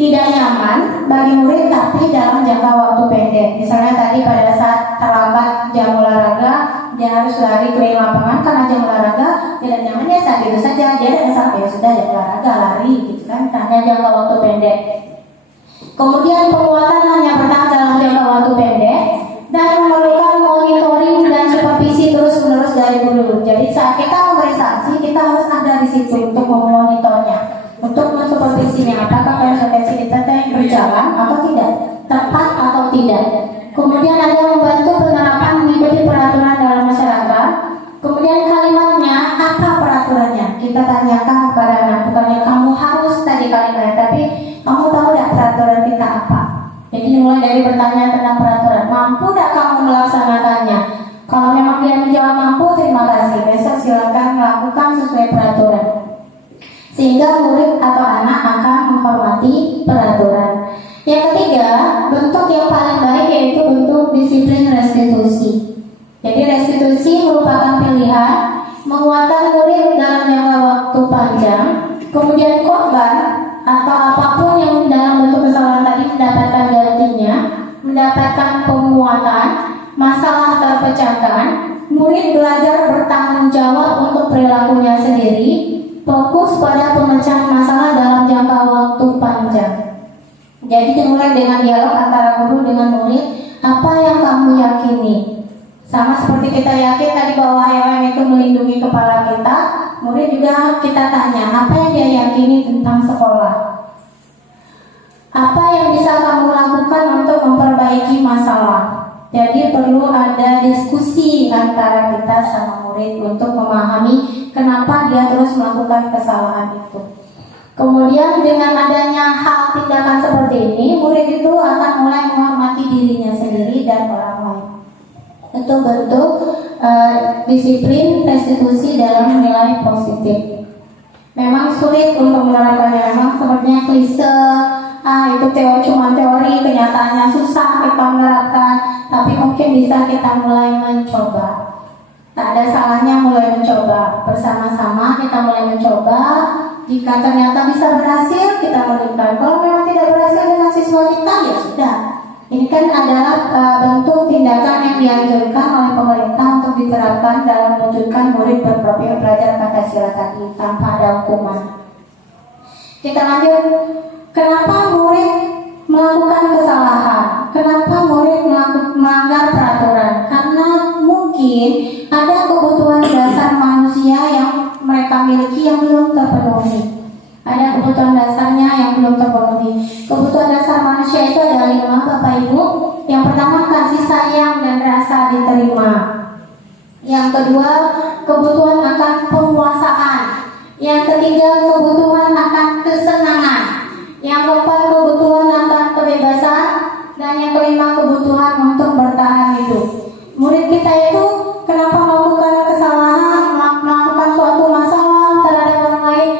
tidak nyaman bagi murid tapi dalam jangka waktu pendek. Misalnya tadi pada saat terlambat jam olahraga, dia harus lari keliling lapangan karena jam olahraga tidak nyaman, ya saat itu saja dia tidak sampai, ya sudah jam olahraga lari gitu kan, hanya jangka waktu pendek. Kemudian penguatan hanya bertahan dalam jangka waktu pendek dan memerlukan monitoring dan supervisi terus-menerus dari guru. Jadi saat kita memberi sanksi, kita harus ada di situ untuk memonitornya, untuk mensupervisinya apakah konsekuensi kita berjalan atau tidak, tepat atau tidak. Kemudian ada membantu penerapan mengikuti peraturan dalam masyarakat. Kemudian kalimatnya, apa peraturannya? Kita tanyakan kepada anak, bukannya kamu harus tadi kalimatnya, tapi kamu tahu tidak peraturan kita apa? Jadi mulai dari bertanya tentang peraturan, mampu tidak kamu melaksanakannya? Kalau memang dia menjawab mampu, terima kasih, besok silakan melakukan sesuai peraturan. Sehingga murid atau anak akan menghormati peraturan. Yang ketiga, bentuk yang paling baik yaitu bentuk disiplin restitusi. Jadi restitusi merupakan pilihan menguatkan murid dalam jangka waktu panjang. Kemudian korban atau apapun yang dalam bentuk kesalahan tadi mendapatkan gantinya, mendapatkan penguatan, masalah terpecahkan, murid belajar bertanggung jawab untuk perilakunya sendiri, fokus pada pemecahan masalah dalam jangka waktu panjang. Jadi dimulai dengan dialog antara guru dengan murid, apa yang kamu yakini? Sama seperti kita yakin tadi bahwa helm itu melindungi kepala kita, murid juga kita tanya, apa yang dia yakini tentang sekolah? Apa yang bisa kamu lakukan untuk memperbaiki masalah? Jadi perlu ada diskusi antara kita sama murid untuk memahami kenapa dia terus melakukan kesalahan itu. Kemudian dengan adanya hal tindakan seperti ini, murid itu akan mulai menghormati dirinya sendiri dan orang lain. Itu bentuk disiplin restitusi dalam nilai positif. Memang sulit untuk menerapkannya, memang sepertinya klise, itu cuma teori, kenyataannya susah kita menerapkan, tapi mungkin bisa kita mulai mencoba. Tak ada salahnya mulai mencoba, bersama-sama kita mulai mencoba. Jika ternyata bisa berhasil, kita lanjutkan. Kalau memang tidak berhasil dengan siswa kita, ya sudah. Ini kan adalah bentuk tindakan yang dianjurkan oleh pemerintah untuk diterapkan dalam mewujudkan murid berprofil belajar Pancasila tadi tanpa ada hukuman. Kita lanjut. Kenapa murid melakukan kesalahan? Kenapa murid melanggar peraturan? Karena mungkin ada kebutuhan dasar manusia yang mereka miliki yang belum terpenuhi. Ada kebutuhan dasarnya yang belum terpenuhi. Kebutuhan dasar manusia itu ada 5, Bapak Ibu. Yang pertama, kasih sayang dan rasa diterima. Yang kedua, kebutuhan akan penguasaan. Yang ketiga, kebutuhan akan kesenangan. Yang keempat, kebutuhan akan kebebasan. Dan yang kelima, kebutuhan untuk bertahan hidup. Murid kita itu kenapa melakukan kesalahan, melakukan suatu masalah terhadap orang lain,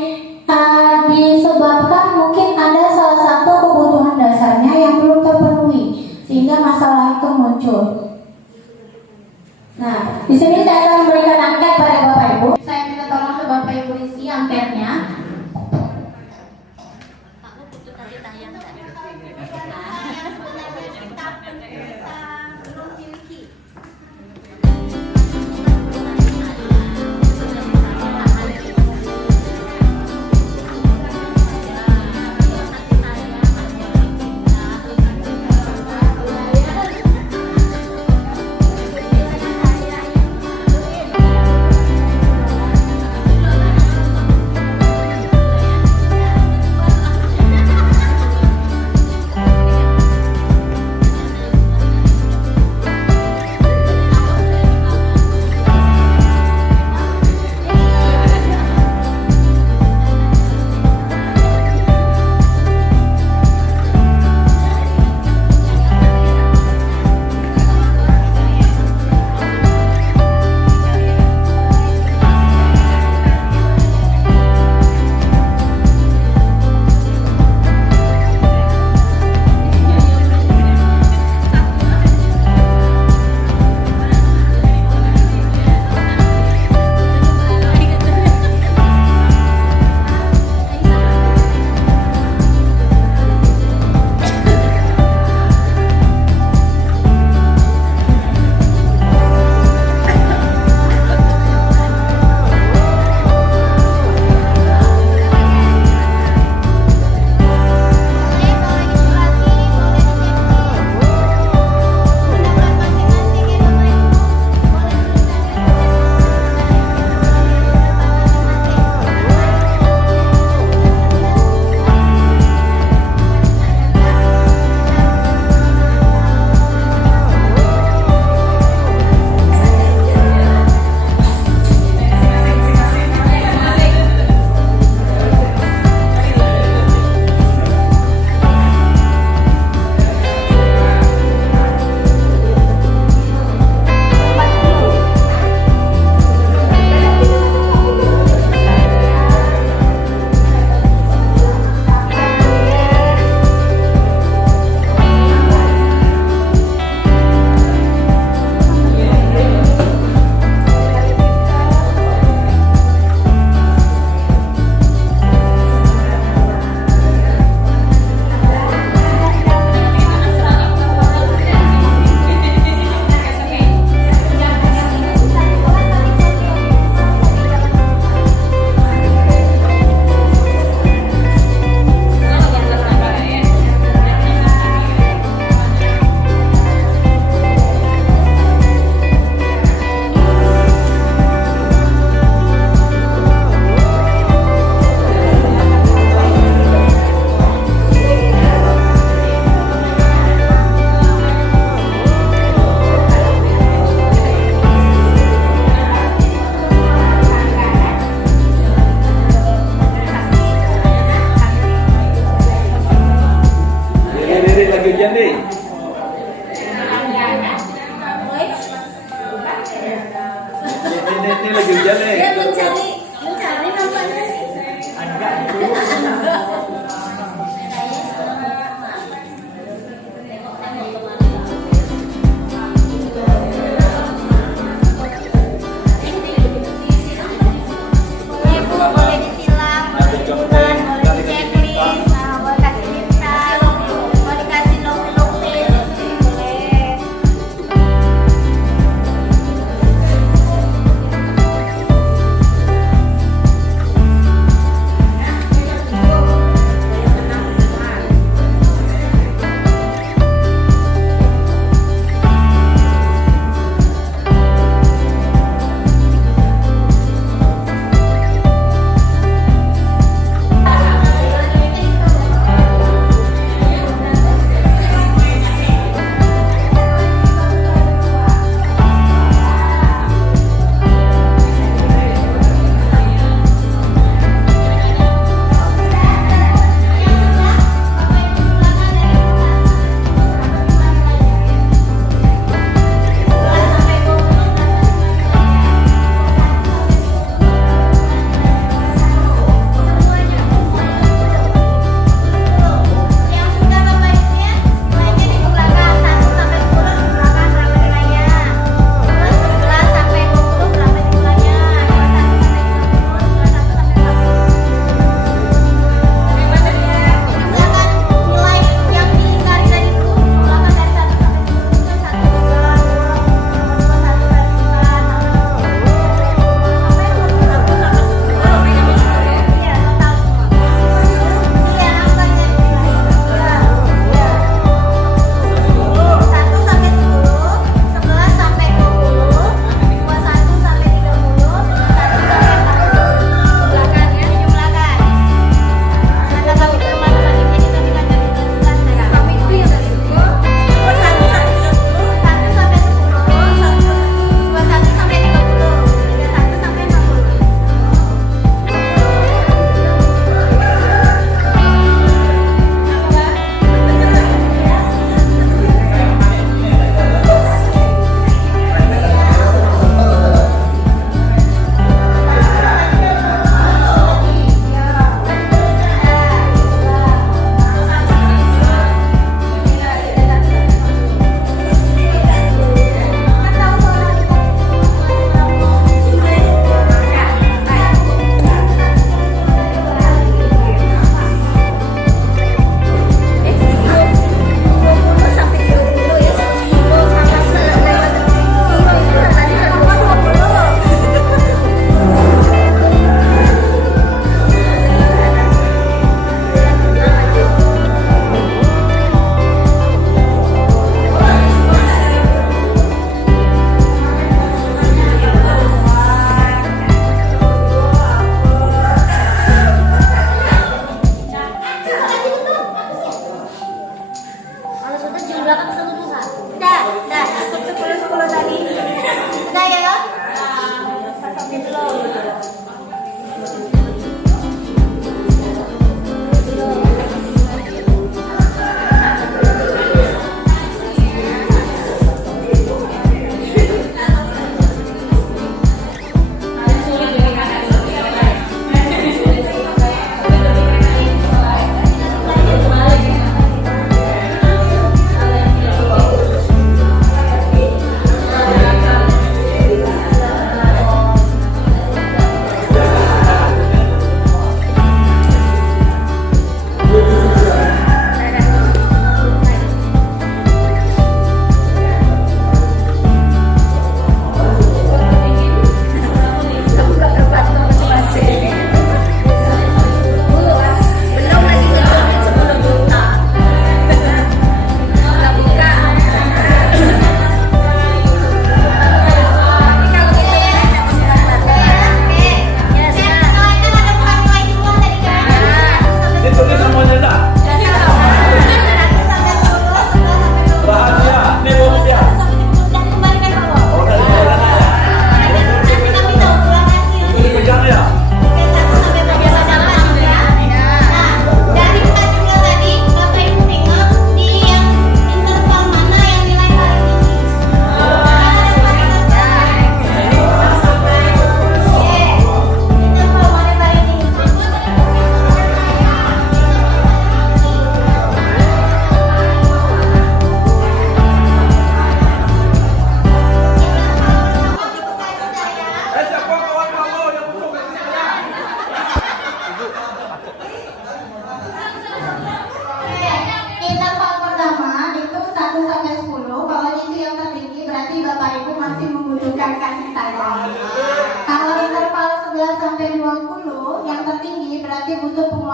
disebabkan mungkin ada salah satu kebutuhan dasarnya yang belum terpenuhi, sehingga masalah itu muncul. Nah, di sini saya akan memberikan angket pada Bapak Ibu. Saya minta tolong ke Bapak Ibu isi angketnya.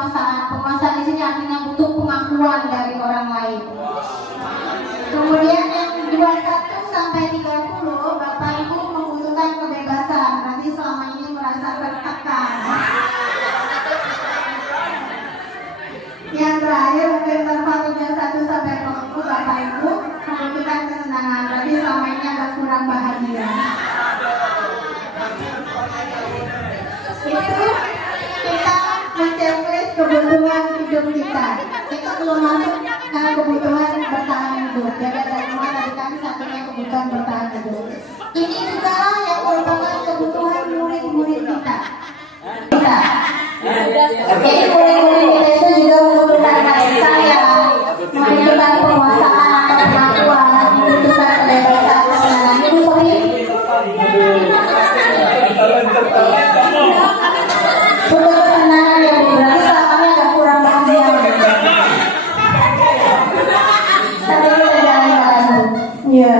penguasaan. Penguasaan di sini artinya butuh pengakuan dari orang lain. Kemudian yang 21 sampai 30, Bapak Ibu membutuhkan kebebasan. Berarti selama ini merasa tertekan. Yang terakhir interval 31 sampai 40, Bapak Ibu membutuhkan kesenangan. Berarti selama ini agak kurang bahagia. Itu kita menceklis kebutuhan hidup kita. Kita belum masuk ke kebutuhan bertahan hidup. Jadi ada semua tadi kan satunya kebutuhan bertahan hidup. Ini juga yang merupakan kebutuhan murid-murid kita. Jadi murid-murid kita itu juga membutuhkan kasih sayang, membutuhkan penguasaan atau pengakuan, membutuhkan kebebasan kesenangan. Ibu Sofi? Butuh kesenangan ya Bu, berarti selamanya agak kurang bahagia. Tapi kita jalan-jalan Bu. Iya.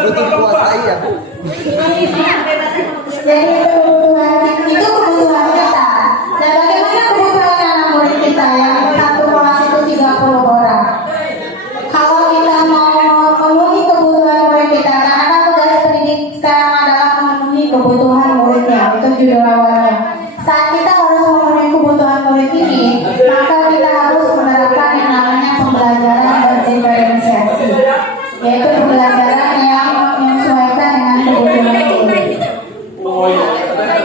Butuh kuasai ya Bu. Jadi itu kebutuhan kita. Dan bagaimana kebutuhan anak murid kita yang satu kelas itu 30 orang? Kalau kita mau memenuhi kebutuhan murid kita, karena tugas pendidik sekarang adalah memenuhi kebutuhan muridnya. Itu judul awalnya. Saat kita harus memenuhi kebutuhan murid ini, maka kita harus menerapkan yang namanya pembelajaran berdiferensiasi, yaitu pembelajaran yang menyesuaikan dengan kebutuhan murid.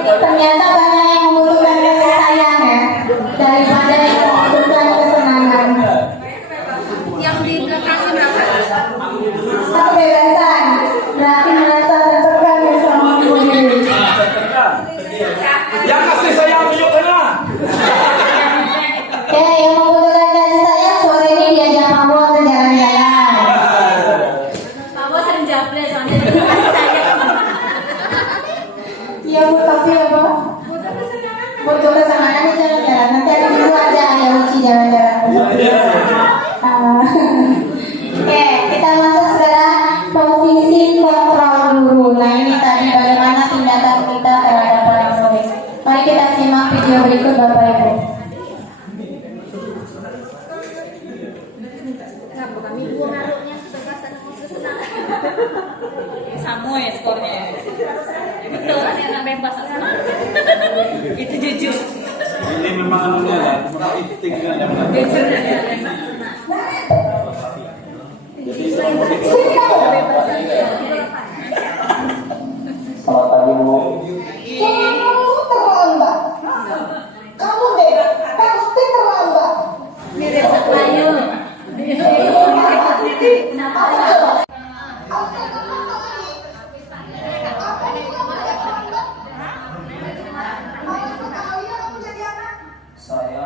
Ternyata banyak yang membutuhkan kasih sayang ya, daripada yang membutuhkan kesenangan. Yang di belakangnya berapa? Kebebasan berarti merasa tertekan dan selama diri. Yang kasih saya tunjuk sana. Ya, yang membutuhkan kasih sayang sore ini diajak Pak Bo ke jalan-jalan. Pak Bo sering japri soalnya dia kasih sayang. Iya Bu, tapi ya Bu, butuh kesenangan di jalan-jalan. Nanti ada dulu aja Ayah Uci jalan-jalan. Oke, kita masuk sekarang posisi kontrol guru. Nah ini tadi bagaimana tindakan kita terhadap para murid. Mari kita simak video berikut Bapak Ibu. Kenapa kami dua ngaruhnya kebebasan kesenangan? Sama ya skornya. Betul kan yang bebas itu jujur. Ini memang anunya ya, memang instingnya yang Jujur ya. Selamat pagi Bu. Kamu terlambat. Kamu deh pasti terlambat. Mirip Sakayu. Saya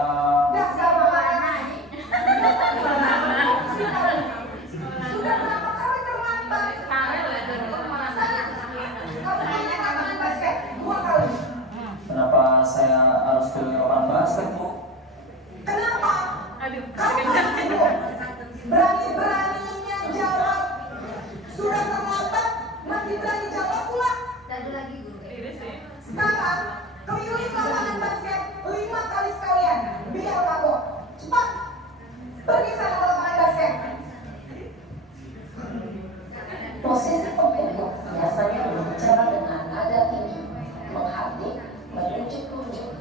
kenapa saya harus ke lapangan basket Bu? Kenapa? Kamu berani-beraninya jawab. Sudah terlambat, masih berani jawab pula. Sekarang, keliling lapangan basket 5 kali sekalian. Biar kamu cepat pergi sana ke lapangan basket. Posisi pembelok biasanya berbicara dengan nada tinggi, menghardik, menunjuk-nunjuk.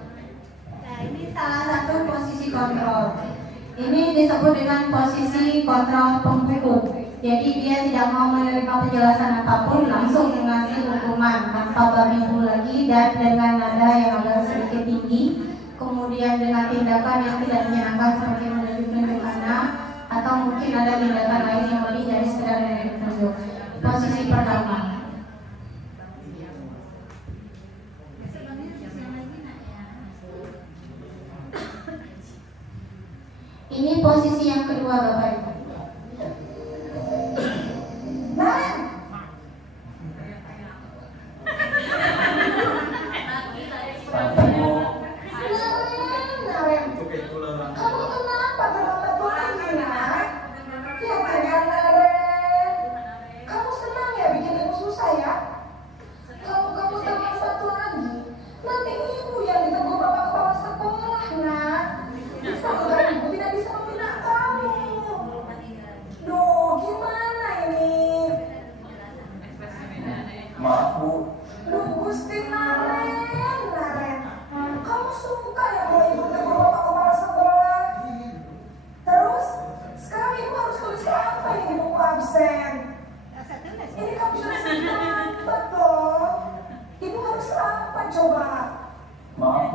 Nah ini salah satu posisi kontrol. Ini disebut dengan posisi kontrol penghukum. Jadi dia tidak mau menerima penjelasan apapun, langsung mengasih hukuman tanpa babi bu lagi dan dengan nada yang agak sedikit tinggi. Kemudian dengan tindakan yang tidak menyenangkan seperti menunjuk-nunjuk anak, atau mungkin ada tindakan lain yang lebih dari sekedar menunjuk. Posisi pertama. Ini posisi yang kedua Bapak Ibu. Naren, Naren, kamu kenapa terlambat banget, Nak? Ya kan, Naren. Kamu senang ya bikin ibu susah ya? Kamu terlambat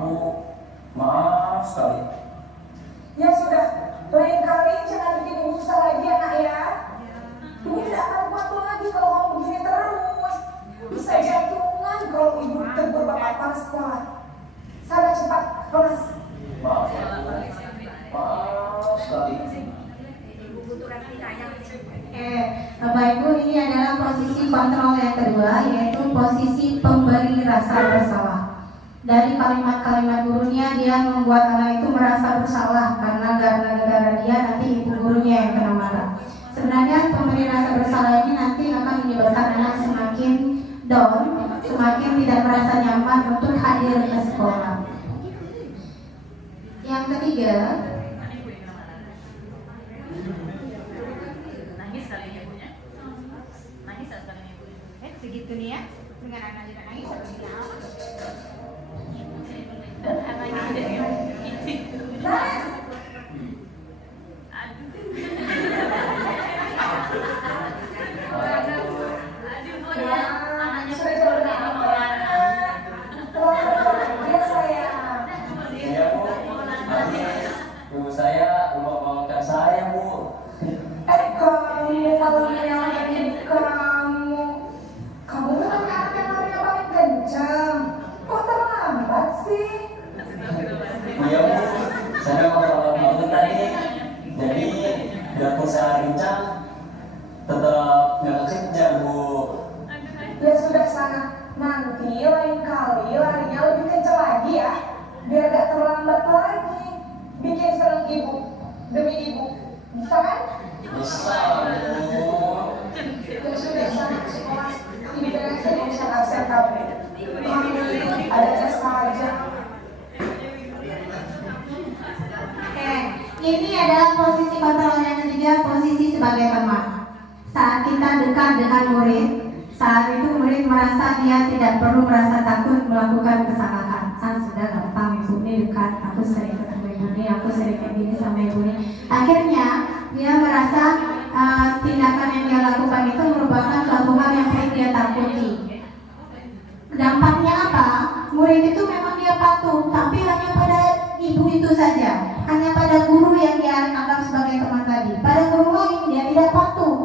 Bu, maaf sekali. Ya sudah, lain kali jangan bikin ibu susah lagi ya nak ya. Ibu tidak akan kuat lagi kalau kamu begini terus. Bisa jantungan kalau ibu tegur bapak kepala sekolah. Sabar cepat, kelas. Maaf, maaf sekali. Bapak Ibu, ini adalah posisi kontrol yang kedua, yaitu posisi pemberi rasa bersalah. Dari kalimat-kalimat gurunya, dia membuat anak itu merasa bersalah karena gara-gara dia nanti ibu gurunya yang kena marah. Sebenarnya pemberi rasa bersalah ini nanti akan menyebabkan anak semakin down, semakin tidak merasa nyaman untuk hadir ke sekolah. Yang ketiga, Nangis kali ini ibunya. Nangis kali ini ibunya. segitu nih ya, dengan anak juga nangis seperti apa? Anaknya jadi Sudah jauh dari ya sayang. Iya Bu, ibu saya lupa bangunkan saya Bu. Kamu kalau menyalahin kamu kan anak yang larinya paling kencang. Kok terlambat sih? Iya Bu, saya memang terlambat bangun tadi. Jadi biarpun saya kencang, tetap nggak kejar Bu. Ya sudah sana, nanti lain kali larinya lebih kencang lagi ya, biar gak terlambat lagi. Bikin seneng ibu, demi ibu, bisa kan? Bisa Bu. Ya sudah sana sekolah, ini dengan saya bisa absen kamu. Ada tes aja. Ini adalah posisi kontrol yang ketiga, posisi sebagai teman. Saat kita dekat dengan murid, saat itu murid merasa dia tidak perlu merasa takut melakukan kesalahan. Sudah gampang, ibu ini dekat, aku sering ketemu ibu ini, aku sering kayak gini sama ibu ini. Akhirnya dia merasa tindakan yang dia lakukan itu merupakan suatu hal yang paling dia takuti. Dampaknya apa? Murid itu memang dia patuh, tapi hanya pada ibu itu saja, hanya pada guru yang dia anggap sebagai teman tadi. Pada guru lain dia tidak patuh.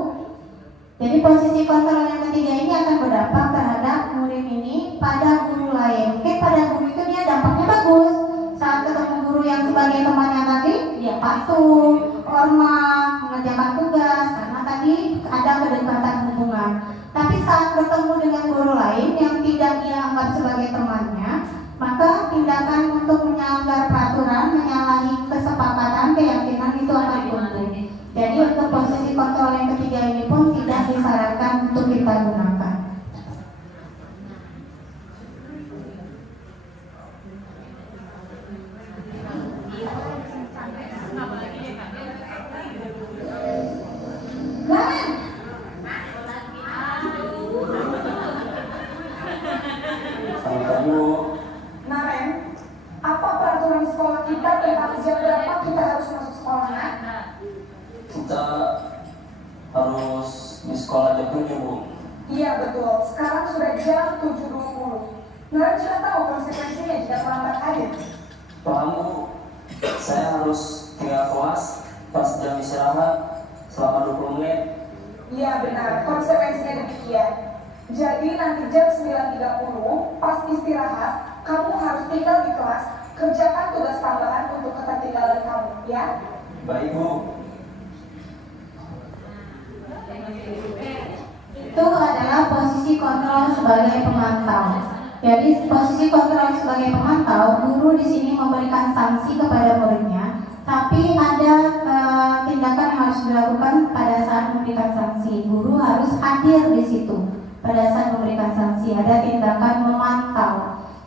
Jadi posisi kontrol yang ketiga ini akan berdampak terhadap murid ini pada guru lain. Oke, pada guru itu dia dampaknya bagus. Saat ketemu guru yang sebagai temannya tadi, dia patuh, hormat, mengerjakan tugas, karena tadi ada kedekatan hubungan. Tapi saat bertemu dengan guru lain yang tidak dia anggap sebagai temannya, maka tindakan untuk melanggar peraturan, menyalahi kesepakatan, keyakinan itu akan tumbuh. Jadi untuk posisi kontrol yang ketiga ini pun tidak disarankan untuk kita gunakan. Sama Bu. Naren, apa peraturan sekolah kita tentang jam berapa kita harus masuk sekolah? Kita harus di sekolah jam 7 Bu. Iya betul, sekarang sudah jam 7.20. Naren sudah tahu konsekuensinya jika terlambat hadir. Paham Bu, saya harus tinggal kelas pas jam istirahat selama 20 menit. Iya benar, konsekuensinya demikian. Jadi nanti jam 9.30 pas istirahat, kamu harus tinggal di kelas, kerjakan tugas tambahan untuk ketertinggalan kamu, ya? Baik Bu. Itu adalah posisi kontrol sebagai pemantau. Jadi posisi kontrol sebagai pemantau, guru di sini memberikan sanksi kepada muridnya, tapi ada tindakan yang harus dilakukan pada saat memberikan sanksi. Guru harus hadir di situ pada saat memberikan sanksi. Ada tindakan memantau,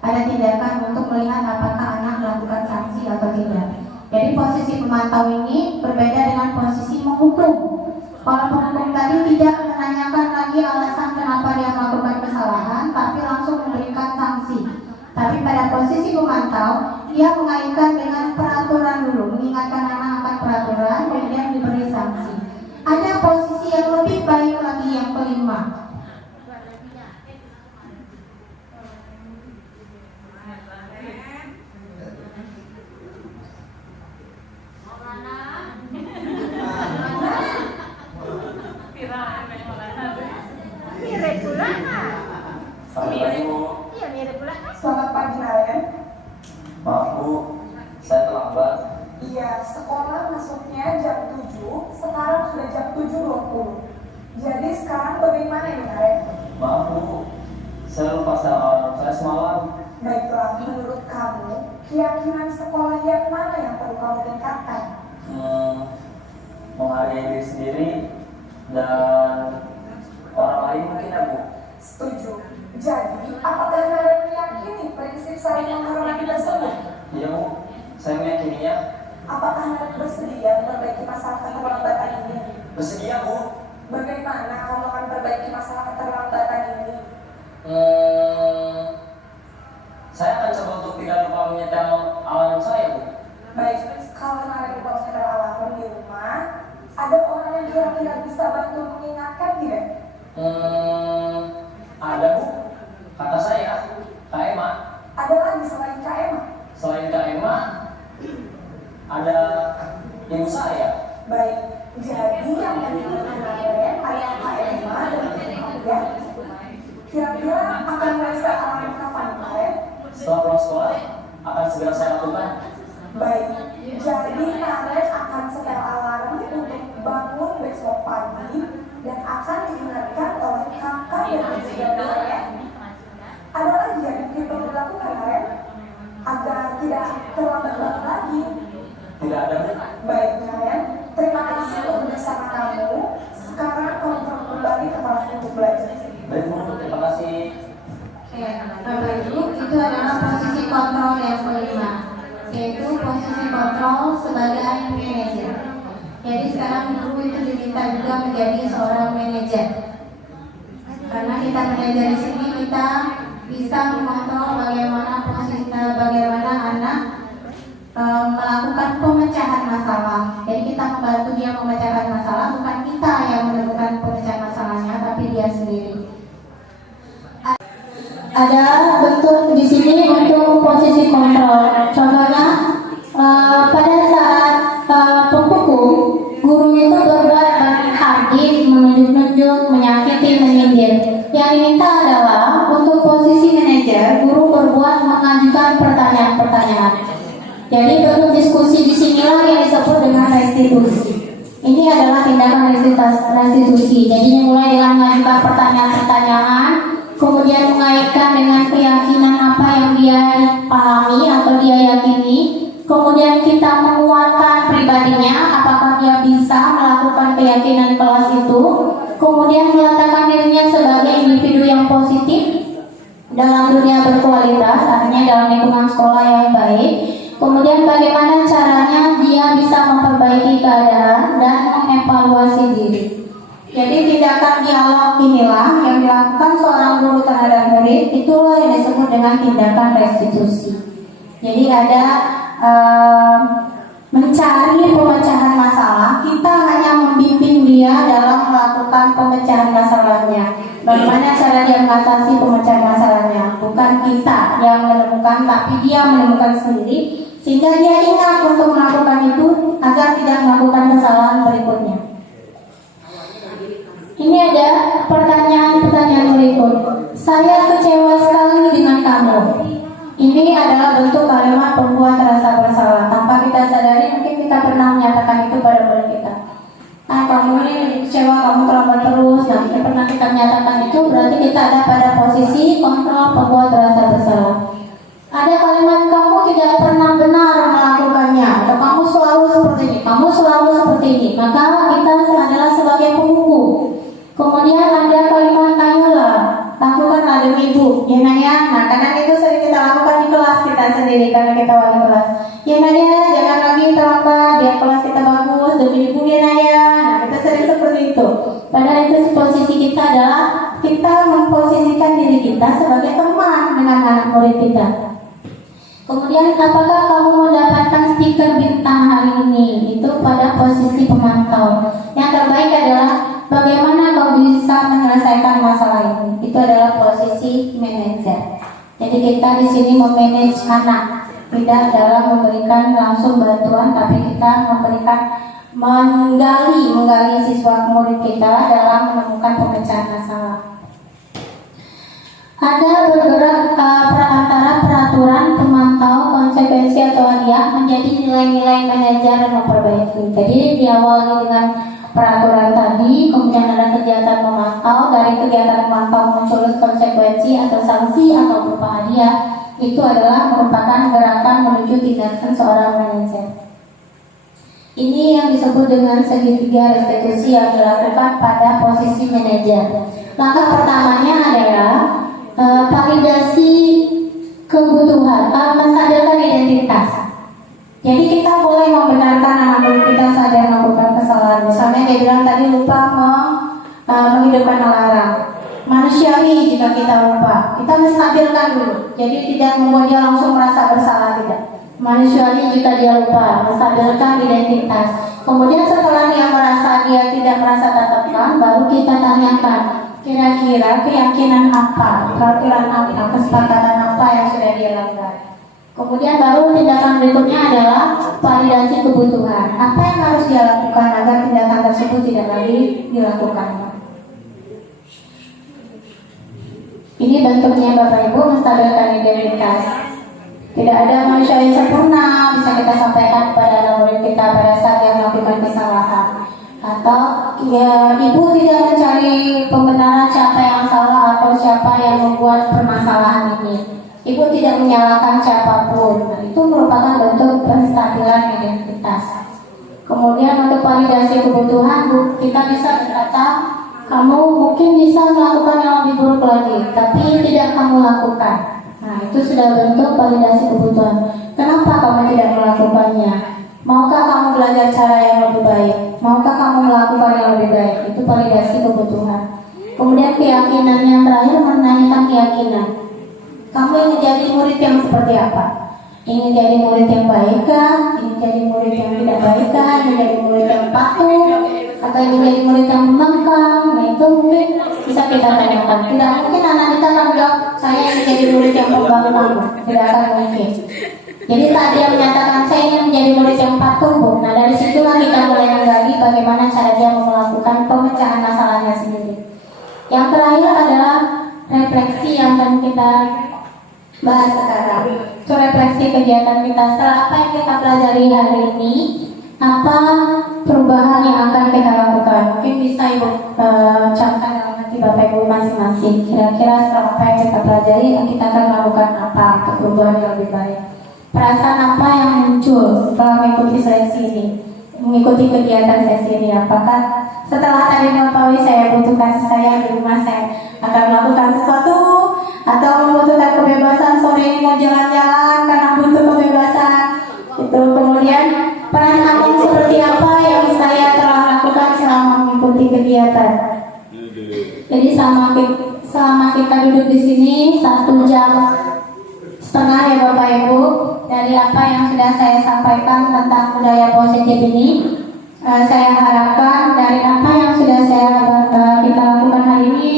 ada tindakan untuk melihat apakah anak melakukan sanksi atau tidak. Jadi posisi pemantau ini berbeda dengan posisi menghukum. Kalau penghukum tadi tidak menanyakan lagi alasan kenapa dia melakukan kesalahan, tapi langsung memberikan sanksi. Tapi pada posisi pemantau, dia mengaitkan dengan peraturan dulu, mengingatkan anak akan peraturan, kemudian diberi sanksi. Ada posisi yang lebih baik lagi, yang kelima. sekolah masuknya jam 7, sekarang sudah jam 7.20. Jadi sekarang bagaimana ini Karen? Maaf Bu, saya lupa alarm saya semalam. Baiklah, menurut kamu, keyakinan sekolah yang mana yang perlu kamu tingkatkan? Menghargai diri sendiri dan orang lain mungkin ya Bu. Setuju. Jadi, apakah Karen meyakini prinsip saling menghormati tersebut? Iya Bu, saya meyakininya. Apakah Karen bersedia memperbaiki masalah keterlambatan ini? Bersedia Bu. Bagaimana kamu akan perbaiki masalah keterlambatan ini? Saya akan coba untuk tidak lupa menyetel alarm saya Bu. Baik, kalau Karen lupa setel alarm di rumah, ada orang yang kira-kira bisa bantu mengingatkan tidak? Ada Bu, kata saya, Kak Emma. Ada lagi selain Kak Emma? Selain Kak Emma, ada ibu saya. Baik, jadi yang menentukan Karen adalah Kak Emma dan ibu ya. Kira-kira akan mulai set alarm kapan Karen? Setelah pulang sekolah, akan segera saya lakukan. Baik, jadi Karen akan setel alarm untuk bangun besok pagi dan akan diingatkan oleh kakak dan juga Karen. Ada lagi yang mungkin perlu dilakukan Karen agar tidak terlambat bangun lagi? Tidak ada Bu. Baik Karen, terima kasih untuk bersama kamu. Sekarang kamu kembali ke kelas untuk belajar. Baik Bu, terima kasih. Oke, Bapak Ibu, itu adalah posisi kontrol yang kelima, yaitu posisi kontrol sebagai manajer. Jadi sekarang guru itu diminta juga menjadi seorang manajer. Karena kita manajer di sini, kita bisa mengontrol bagaimana posisi, bagaimana anak melakukan pemecahan masalah. Jadi kita membantu dia memecahkan masalah, bukan kita yang menemukan pemecahan masalahnya, tapi dia sendiri. Ada bentuk di sini untuk posisi kontrol. Contohnya pada saat penghukum, guru itu berbuat hadir, menunjuk-nunjuk, menyakiti, menyindir. Yang diminta adalah untuk posisi manajer, guru berbuat mengajukan pertanyaan-pertanyaan. Jadi bentuk diskusi di sinilah yang disebut dengan restitusi. Ini adalah tindakan restitusi. Jadi mulai dengan mengajukan pertanyaan-pertanyaan, kemudian mengaitkan dengan keyakinan apa yang dia pahami atau dia yakini, kemudian kita menguatkan pribadinya, apakah dia bisa melakukan keyakinan kelas itu, kemudian meletakkan dirinya sebagai individu yang positif dalam dunia berkualitas, artinya dalam lingkungan sekolah yang baik, kemudian bagaimana caranya dia bisa memperbaiki keadaan dan mengevaluasi diri. Jadi tindakan dialog inilah yang dilakukan seorang guru terhadap murid, itulah yang disebut dengan tindakan restitusi. Jadi ada mencari pemecahan masalah, kita hanya membimbing dia dalam melakukan pemecahan masalahnya. Bagaimana cara dia mengatasi pemecahan masalahnya, bukan kita yang menemukan, tapi dia menemukan sendiri, sehingga dia ingat untuk melakukan itu agar tidak melakukan kesalahan berikutnya. Ini ada pertanyaan-pertanyaan berikut. Saya kecewa sekali dengan kamu. Ini adalah bentuk kalimat pembuat rasa bersalah. Tanpa kita sadari, mungkin kita pernah menyatakan itu pada murid kita. Nah, kamu ini kecewa, kamu terlambat terus. Nah, kita pernah kita menyatakan itu, berarti kita ada pada posisi kontrol pembuat rasa bersalah. Ada kalimat kamu tidak pernah benar melakukannya, atau kamu selalu seperti ini, kamu selalu seperti ini. Maka kita adalah sebagai penghukum. Kemudian ada kalimat ayolah, lakukanlah demi ibu, ya Naya. Nah, karena itu sering kita lakukan di kelas kita sendiri karena kita wali kelas. Ya Naya, jangan lagi terlambat, biar kelas kita bagus demi ibu ya Naya. Nah, kita sering seperti itu. Padahal itu posisi kita adalah kita memposisikan diri kita sebagai teman dengan anak murid kita. Kemudian apakah kamu mendapatkan stiker bintang hari ini? Itu pada posisi pemantau. Yang terbaik adalah bagaimana kau bisa menyelesaikan masalah ini. Itu adalah posisi manajer. Jadi kita di sini memanage anak, tidak dalam memberikan langsung bantuan, tapi kita memberikan menggali siswa murid kita dalam menemukan pemecahan masalah. Ada bergerak antara peraturan, pemantau, konsekuensi atau hadiah menjadi nilai-nilai manajer dan memperbaiki. Jadi diawali dengan peraturan tadi, kemudian ada kegiatan memantau. Dari kegiatan memantau muncul konsekuensi atau sanksi atau berupa hadiah. Itu adalah merupakan gerakan menuju tindakan seorang manajer. Ini yang disebut dengan segitiga restitusi yang dilakukan pada posisi manajer. Langkah pertamanya adalah validasi kebutuhan, mensadarkan identitas. Jadi kita boleh membenarkan anak murid kita sadar melakukan kesalahan. Misalnya dia bilang tadi lupa menghidupkan alarm. Manusiawi jika kita lupa, kita menstabilkan dulu. Jadi tidak membuat dia langsung merasa bersalah, tidak. Manusiawi jika dia lupa, menstabilkan identitas. Kemudian setelah dia merasa dia tidak merasa tertekan, baru kita tanyakan kira-kira keyakinan apa, peraturan apa, kesepakatan apa yang sudah dia langgar. Kemudian baru tindakan berikutnya adalah validasi kebutuhan. Apa yang harus dia lakukan agar tindakan tersebut tidak lagi dilakukan. Ini bentuknya Bapak Ibu, menstabilkan identitas. Tidak ada manusia yang sempurna, bisa kita sampaikan kepada anak murid kita pada saat dia melakukan kesalahan. Atau ya, ibu tidak mencari pembenaran siapa yang salah atau siapa yang membuat permasalahan ini. Ibu tidak menyalahkan siapapun. Nah, itu merupakan bentuk penstabilan identitas. Kemudian untuk validasi kebutuhan, kita bisa berkata, kamu mungkin bisa melakukan yang lebih buruk lagi, tapi tidak kamu lakukan. Nah, itu sudah bentuk validasi kebutuhan. Kenapa kamu tidak melakukannya? Maukah kamu belajar cara yang lebih baik? Maukah kamu melakukan yang lebih baik? Itu validasi kebutuhan. Kemudian keyakinan yang terakhir menanyakan keyakinan. Kamu ingin jadi murid yang seperti apa? Ingin jadi murid yang baik kah? Ingin jadi murid yang tidak baik kah? Ingin jadi murid yang patuh? Atau ingin jadi murid yang membangkang? Nah, itu mungkin bisa kita tanyakan. Tidak mungkin anak kita akan bilang, saya ingin jadi murid yang membangkang. Tidak akan mungkin. Jadi saat dia menyatakan saya ingin menjadi murid yang patuh, nah dari situlah kita mulai menggali bagaimana cara dia melakukan pemecahan masalahnya sendiri. Yang terakhir adalah refleksi yang akan kita bahas sekarang. Itu refleksi kegiatan kita setelah apa yang kita pelajari hari ini, apa perubahan yang akan kita lakukan. Mungkin bisa Ibu camkan dalam hati Bapak Ibu masing-masing. Kira-kira setelah apa yang kita pelajari, kita akan melakukan apa untuk perubahan yang lebih baik. Perasaan apa yang muncul setelah mengikuti sesi ini, mengikuti kegiatan sesi ini? Apakah setelah tadi mengetahui saya butuh kasih sayang di rumah, saya akan melakukan sesuatu, atau membutuhkan kebebasan sore ini mau jalan-jalan karena butuh kebebasan? Itu kemudian peran Amin seperti apa yang saya telah lakukan selama mengikuti kegiatan? Jadi selama kita duduk di sini 1 jam setengah ya Bapak Ibu, dari apa yang sudah saya sampaikan tentang budaya positif ini, saya harapkan dari apa yang sudah kita lakukan hari ini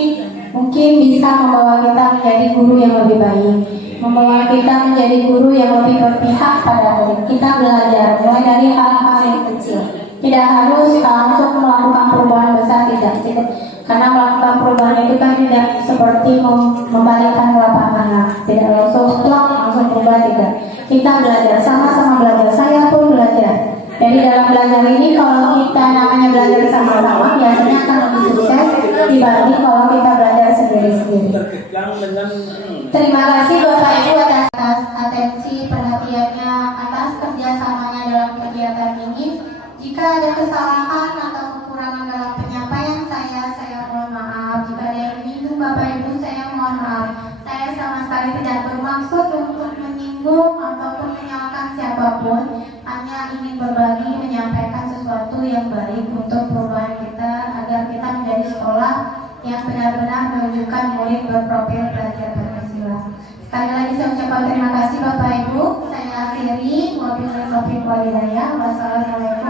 mungkin bisa membawa kita menjadi guru yang lebih baik, membawa kita menjadi guru yang lebih berpihak pada murid. Kita belajar mulai dari hal-hal yang kecil. Tidak harus langsung melakukan perubahan besar, tidak. Karena melakukan perubahan itu kan tidak seperti membalikkan telapak tangan, tidak langsung berubah, tidak. Kita belajar, sama-sama belajar. Saya pun belajar. Jadi dalam belajar ini kalau kita namanya belajar sama-sama, biasanya akan lebih sukses dibanding kalau kita belajar sendiri-sendiri. Terima kasih Bapak Ibu atas atensi perhatiannya, atas kerjasamanya dalam kegiatan ini. Jika ada kesalahan atau kekurangan dalam penyampaian saya mohon maaf. Jika ada yang menyinggung Bapak Ibu, saya mohon maaf. Saya sama sekali tidak bermaksud untuk menyinggung ataupun menyalahkan siapapun. Hanya ingin berbagi, menyampaikan sesuatu yang baik untuk perubahan kita, agar kita menjadi sekolah yang benar-benar menunjukkan murid berprofil belajar Pancasila. Sekali lagi saya ucapkan terima kasih Bapak Ibu. Saya akhiri. Wabillahi taufiq wal hidayah. Wassalamualaikum